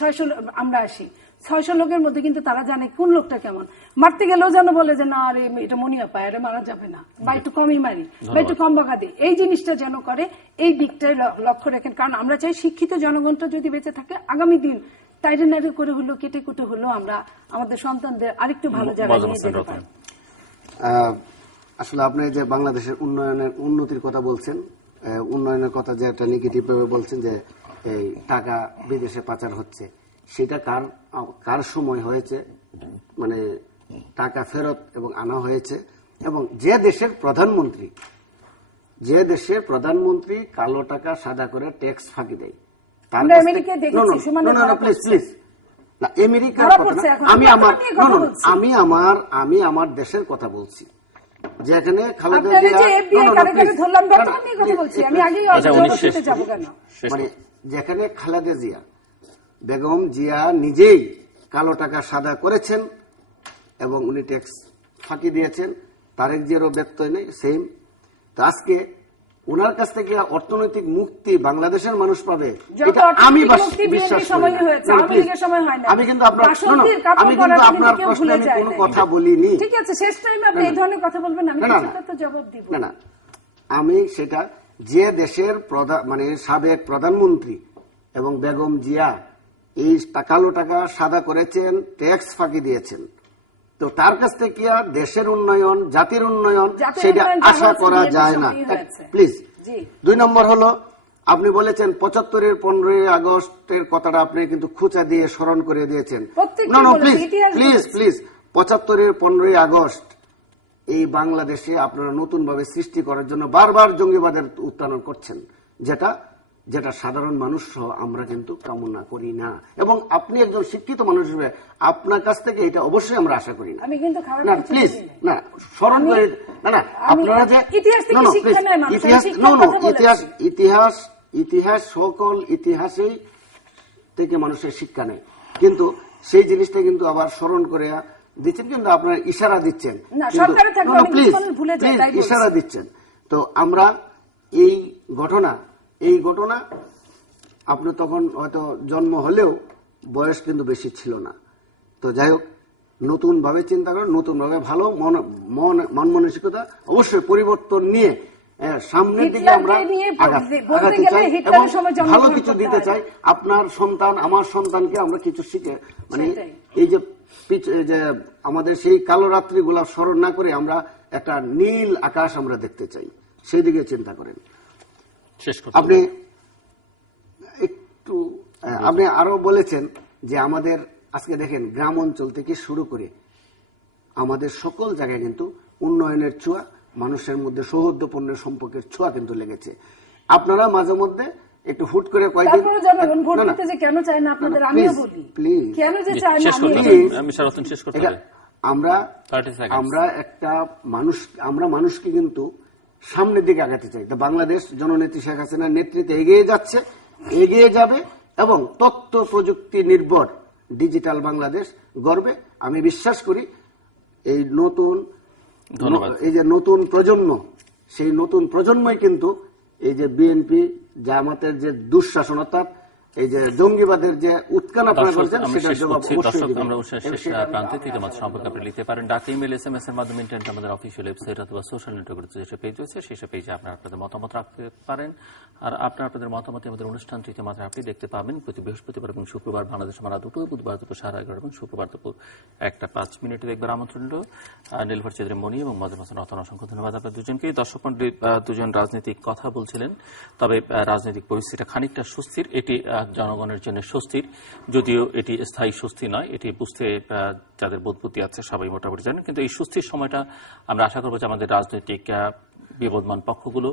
600 আমরা আসি, 600 লোকের মধ্যে কিন্তু তারা জানে কোন লোকটা কেমন। মারতে গেলেও যেন বলে যে না আরে এটা মনিয়া পায়, আরে মারা যাবে না, বা একটু কমই মারি, বা একটু কম বকা দিই। এই জিনিসটা যেন করে, এই দিকটাই লক্ষ্য রাখেন। কারণ আমরা চাই শিক্ষিত জনগণটা যদি বেঁচে থাকে, আগামী দিন টাইডে নাইডে করে হলো, কেটে কুটে হলো, আমরা আমাদের সন্তানদের আরেকটু ভালো জায়গায় নিয়ে যেতে পারি। আসলে আপনি যে বাংলাদেশের উন্নতির কথা বলছেন, উন্নয়নের কথা যে একটা নেগেটিভ ভাবে বলছেন, যে এই টাকা বিদেশে পাচার হচ্ছে, সেটা কার সময় হয়েছে, মানে টাকা ফেরত এবং আনা হয়েছে। এবং যে দেশের প্রধানমন্ত্রী কালো টাকা সাদা করে ট্যাক্স ফাঁকি দেয়, আমি আমার দেশের কথা বলছি, যেখানে যেখানে খালেদা জিয়া বেগম জিয়া নিজেই কালো টাকা সাদা করেছেন এবং উনি ট্যাক্স ফাঁকি দিয়েছেন, তারেক জিয়ারও ব্যত্যয় নেই, সেম। তো আজকে ওনার কাছ থেকে অর্থনৈতিক মুক্তি বাংলাদেশের মানুষ পাবে, এটা আমি বিশ্বাস করি। আমি কিন্তু আপনার প্রশ্নে আমি কোনো কথা বলিনি। ঠিক আছে, শেষ টাইমে আপনি এই ধরনের কথা বলবেন, আমি তো জবাব দিব না। আমি সেটা যে দেশের মানে সাবেক প্রধানমন্ত্রী এবং বেগম জিয়া এই কালো টাকা সাদা করেছেন, ট্যাক্স ফাঁকি দিয়েছেন, তো তার কাছ থেকে দেশের উন্নয়ন, জাতির উন্নয়ন সেটা আশা করা যায় না। প্লিজ। 2 নম্বর হলো, আপনি বলেছেন 75-এর 15ই আগস্টের কথাটা আপনি কিন্তু খুঁচা দিয়ে স্মরণ করে দিয়েছেন। প্লিজ 75-এর 15ই আগস্ট এই বাংলাদেশে আপনারা নতুন ভাবে সৃষ্টি করার জন্য বারবার জঙ্গিবাদের উত্থান করছেন, যেটা সাধারণ মানুষ সহ আমরা কিন্তু কামনা করি না। এবং আপনি একজন শিক্ষিত মানুষ হিসেবে আপনার কাছ থেকে এটা অবশ্যই আমরা আশা করি না। প্লিজ না, স্মরণ করে না আপনারা যে ইতিহাস সকল ইতিহাসেই থেকে মানুষের শিক্ষা নেয়, কিন্তু সেই জিনিসটা কিন্তু আবার স্মরণ করে দিচ্ছেন, কিন্তু আপনারা ইশারা দিচ্ছেন, প্লিজ ইশারা দিচ্ছেন। তো আমরা এই ঘটনা আপনি তখন হয়তো জন্ম হলেও বয়স কিন্তু বেশি ছিল না। তো যাই হোক, নতুন ভাবে চিন্তা করেন, নতুন ভাবে ভালো মন মানসিকতা অবশ্যই পরিবর্তন নিয়ে সামনের দিকে আমরা আগাতে চাই এবং ভালো কিছু দিতে চাই। আপনার সন্তান, আমার সন্তানকে আমরা কিছু শিখে, মানে এই যে আমাদের সেই কালো রাত্রি গুলা স্মরণ না করে আমরা একটা নীল আকাশ আমরা দেখতে চাই, সেই দিকে চিন্তা করেন। আপনি আরো বলেছেন যে আমাদের আজকে দেখেন গ্রাম অঞ্চল থেকে শুরু করে আমাদের সকল জায়গায় কিন্তু উন্নয়নের ছোঁয়া, মানুষের মধ্যে সৌহার্দ্যপূর্ণ সম্পর্কের ছোঁয়া কিন্তু লেগেছে। আপনারা মাঝে মধ্যে একটু হুট করে কয়েকদিন আমরা একটা মানুষকে কিন্তু সামনের দিকে আগাতে চাই। বাংলাদেশ জননেত্রী শেখ হাসিনার নেতৃত্বে এগিয়ে যাবে এবং তথ্য প্রযুক্তি নির্ভর ডিজিটাল বাংলাদেশ গড়বে। আমি বিশ্বাস করি এই যে নতুন প্রজন্ম, সেই নতুন প্রজন্মই কিন্তু এই যে বিএনপি জামাতের যে দুঃশাসন, অর্থাৎ এই যে জঙ্গিবাদের যে উৎকান আপনারা করছেন আমরা সেটার শেষ জবাব করছি। অবশ্যই দর্শক, দিবেন। আমরা শেষ এবং সেটা আমি প্রান্তে থেকে মত সম্পর্কে আপনি লিখতে পারেন ডাক, ইমেল, SMS এর মাধ্যমে, ইন্টারনেট আমাদের অফিসিয়াল ওয়েবসাইট অথবা সোশ্যাল নেটওয়ার্কের যে পেজ রয়েছে সেই পেজে আপনারা আপনাদের মতামত রাখতে পারেন। আর আপনাদের মতামতে আমাদের অনুষ্ঠান তৃতীয় মাত্রা আপনি দেখতে পাবেন প্রতি বৃহস্পতিবার এবং শুক্রবার বাংলাদেশ আমার দুপুর, বুধবার দুপুর 11:30 এবং শুক্রবার দুপুর 1:05 দেখবার আমন্ত্রণ রইল। নীলভর চৌধুরী মনি এবং মজুর হোসেন রতন, অসংখ্য ধন্যবাদ আপনার দুজনকেই। দর্শক মণ্ডলী, দুজন রাজনৈতিক কথা বলছিলেন, তবে রাজনৈতিক পরিস্থিতিটা খানিকটা সুস্থির। এটি জনগণের জন্য স্বস্তির, যদিও এটি স্থায়ী স্বস্তি নয়, এটি বুঝতে যাদের বোধবুদ্ধি আছে সবাই মোটামুটি জানেন। কিন্তু এই স্বস্তির সময়টা আমরা আশা করবো যে আমাদের রাজনৈতিক বিবদমান পক্ষগুলো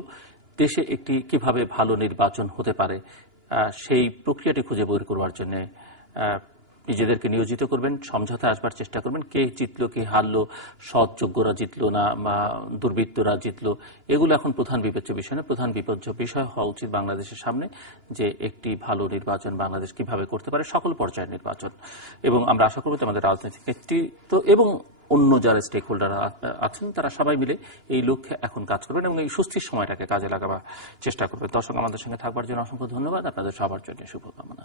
দেশে একটি কিভাবে ভালো নির্বাচন হতে পারে সেই প্রক্রিয়াটি খুঁজে বের করবার জন্য নিজেদেরকে নিয়োজিত করবেন, সমঝোতায় আসবার চেষ্টা করবেন। কে জিতলো, কে হারলো, সৎ যোগ্যরা জিতলো না বা দুর্বৃত্তরা জিতলো, এগুলো এখন প্রধান বিবেচ্য বিষয় না। প্রধান বিবেচ্য বিষয় হওয়া উচিত বাংলাদেশের সামনে যে একটি ভালো নির্বাচন বাংলাদেশ কিভাবে করতে পারে, সকল পর্যায়ের নির্বাচন। এবং আমরা আশা করব যে আমাদের রাজনৈতিক নেতৃত্ব এবং অন্য যারা স্টেক হোল্ডার আছেন তারা সবাই মিলে এই লক্ষ্যে এখন কাজ করবেন এবং এই সুস্থির সময়টাকে কাজে লাগাবার চেষ্টা করবেন। দর্শক, আমাদের সঙ্গে থাকবার জন্য অসংখ্য ধন্যবাদ। আপনাদের সবার জন্য শুভকামনা।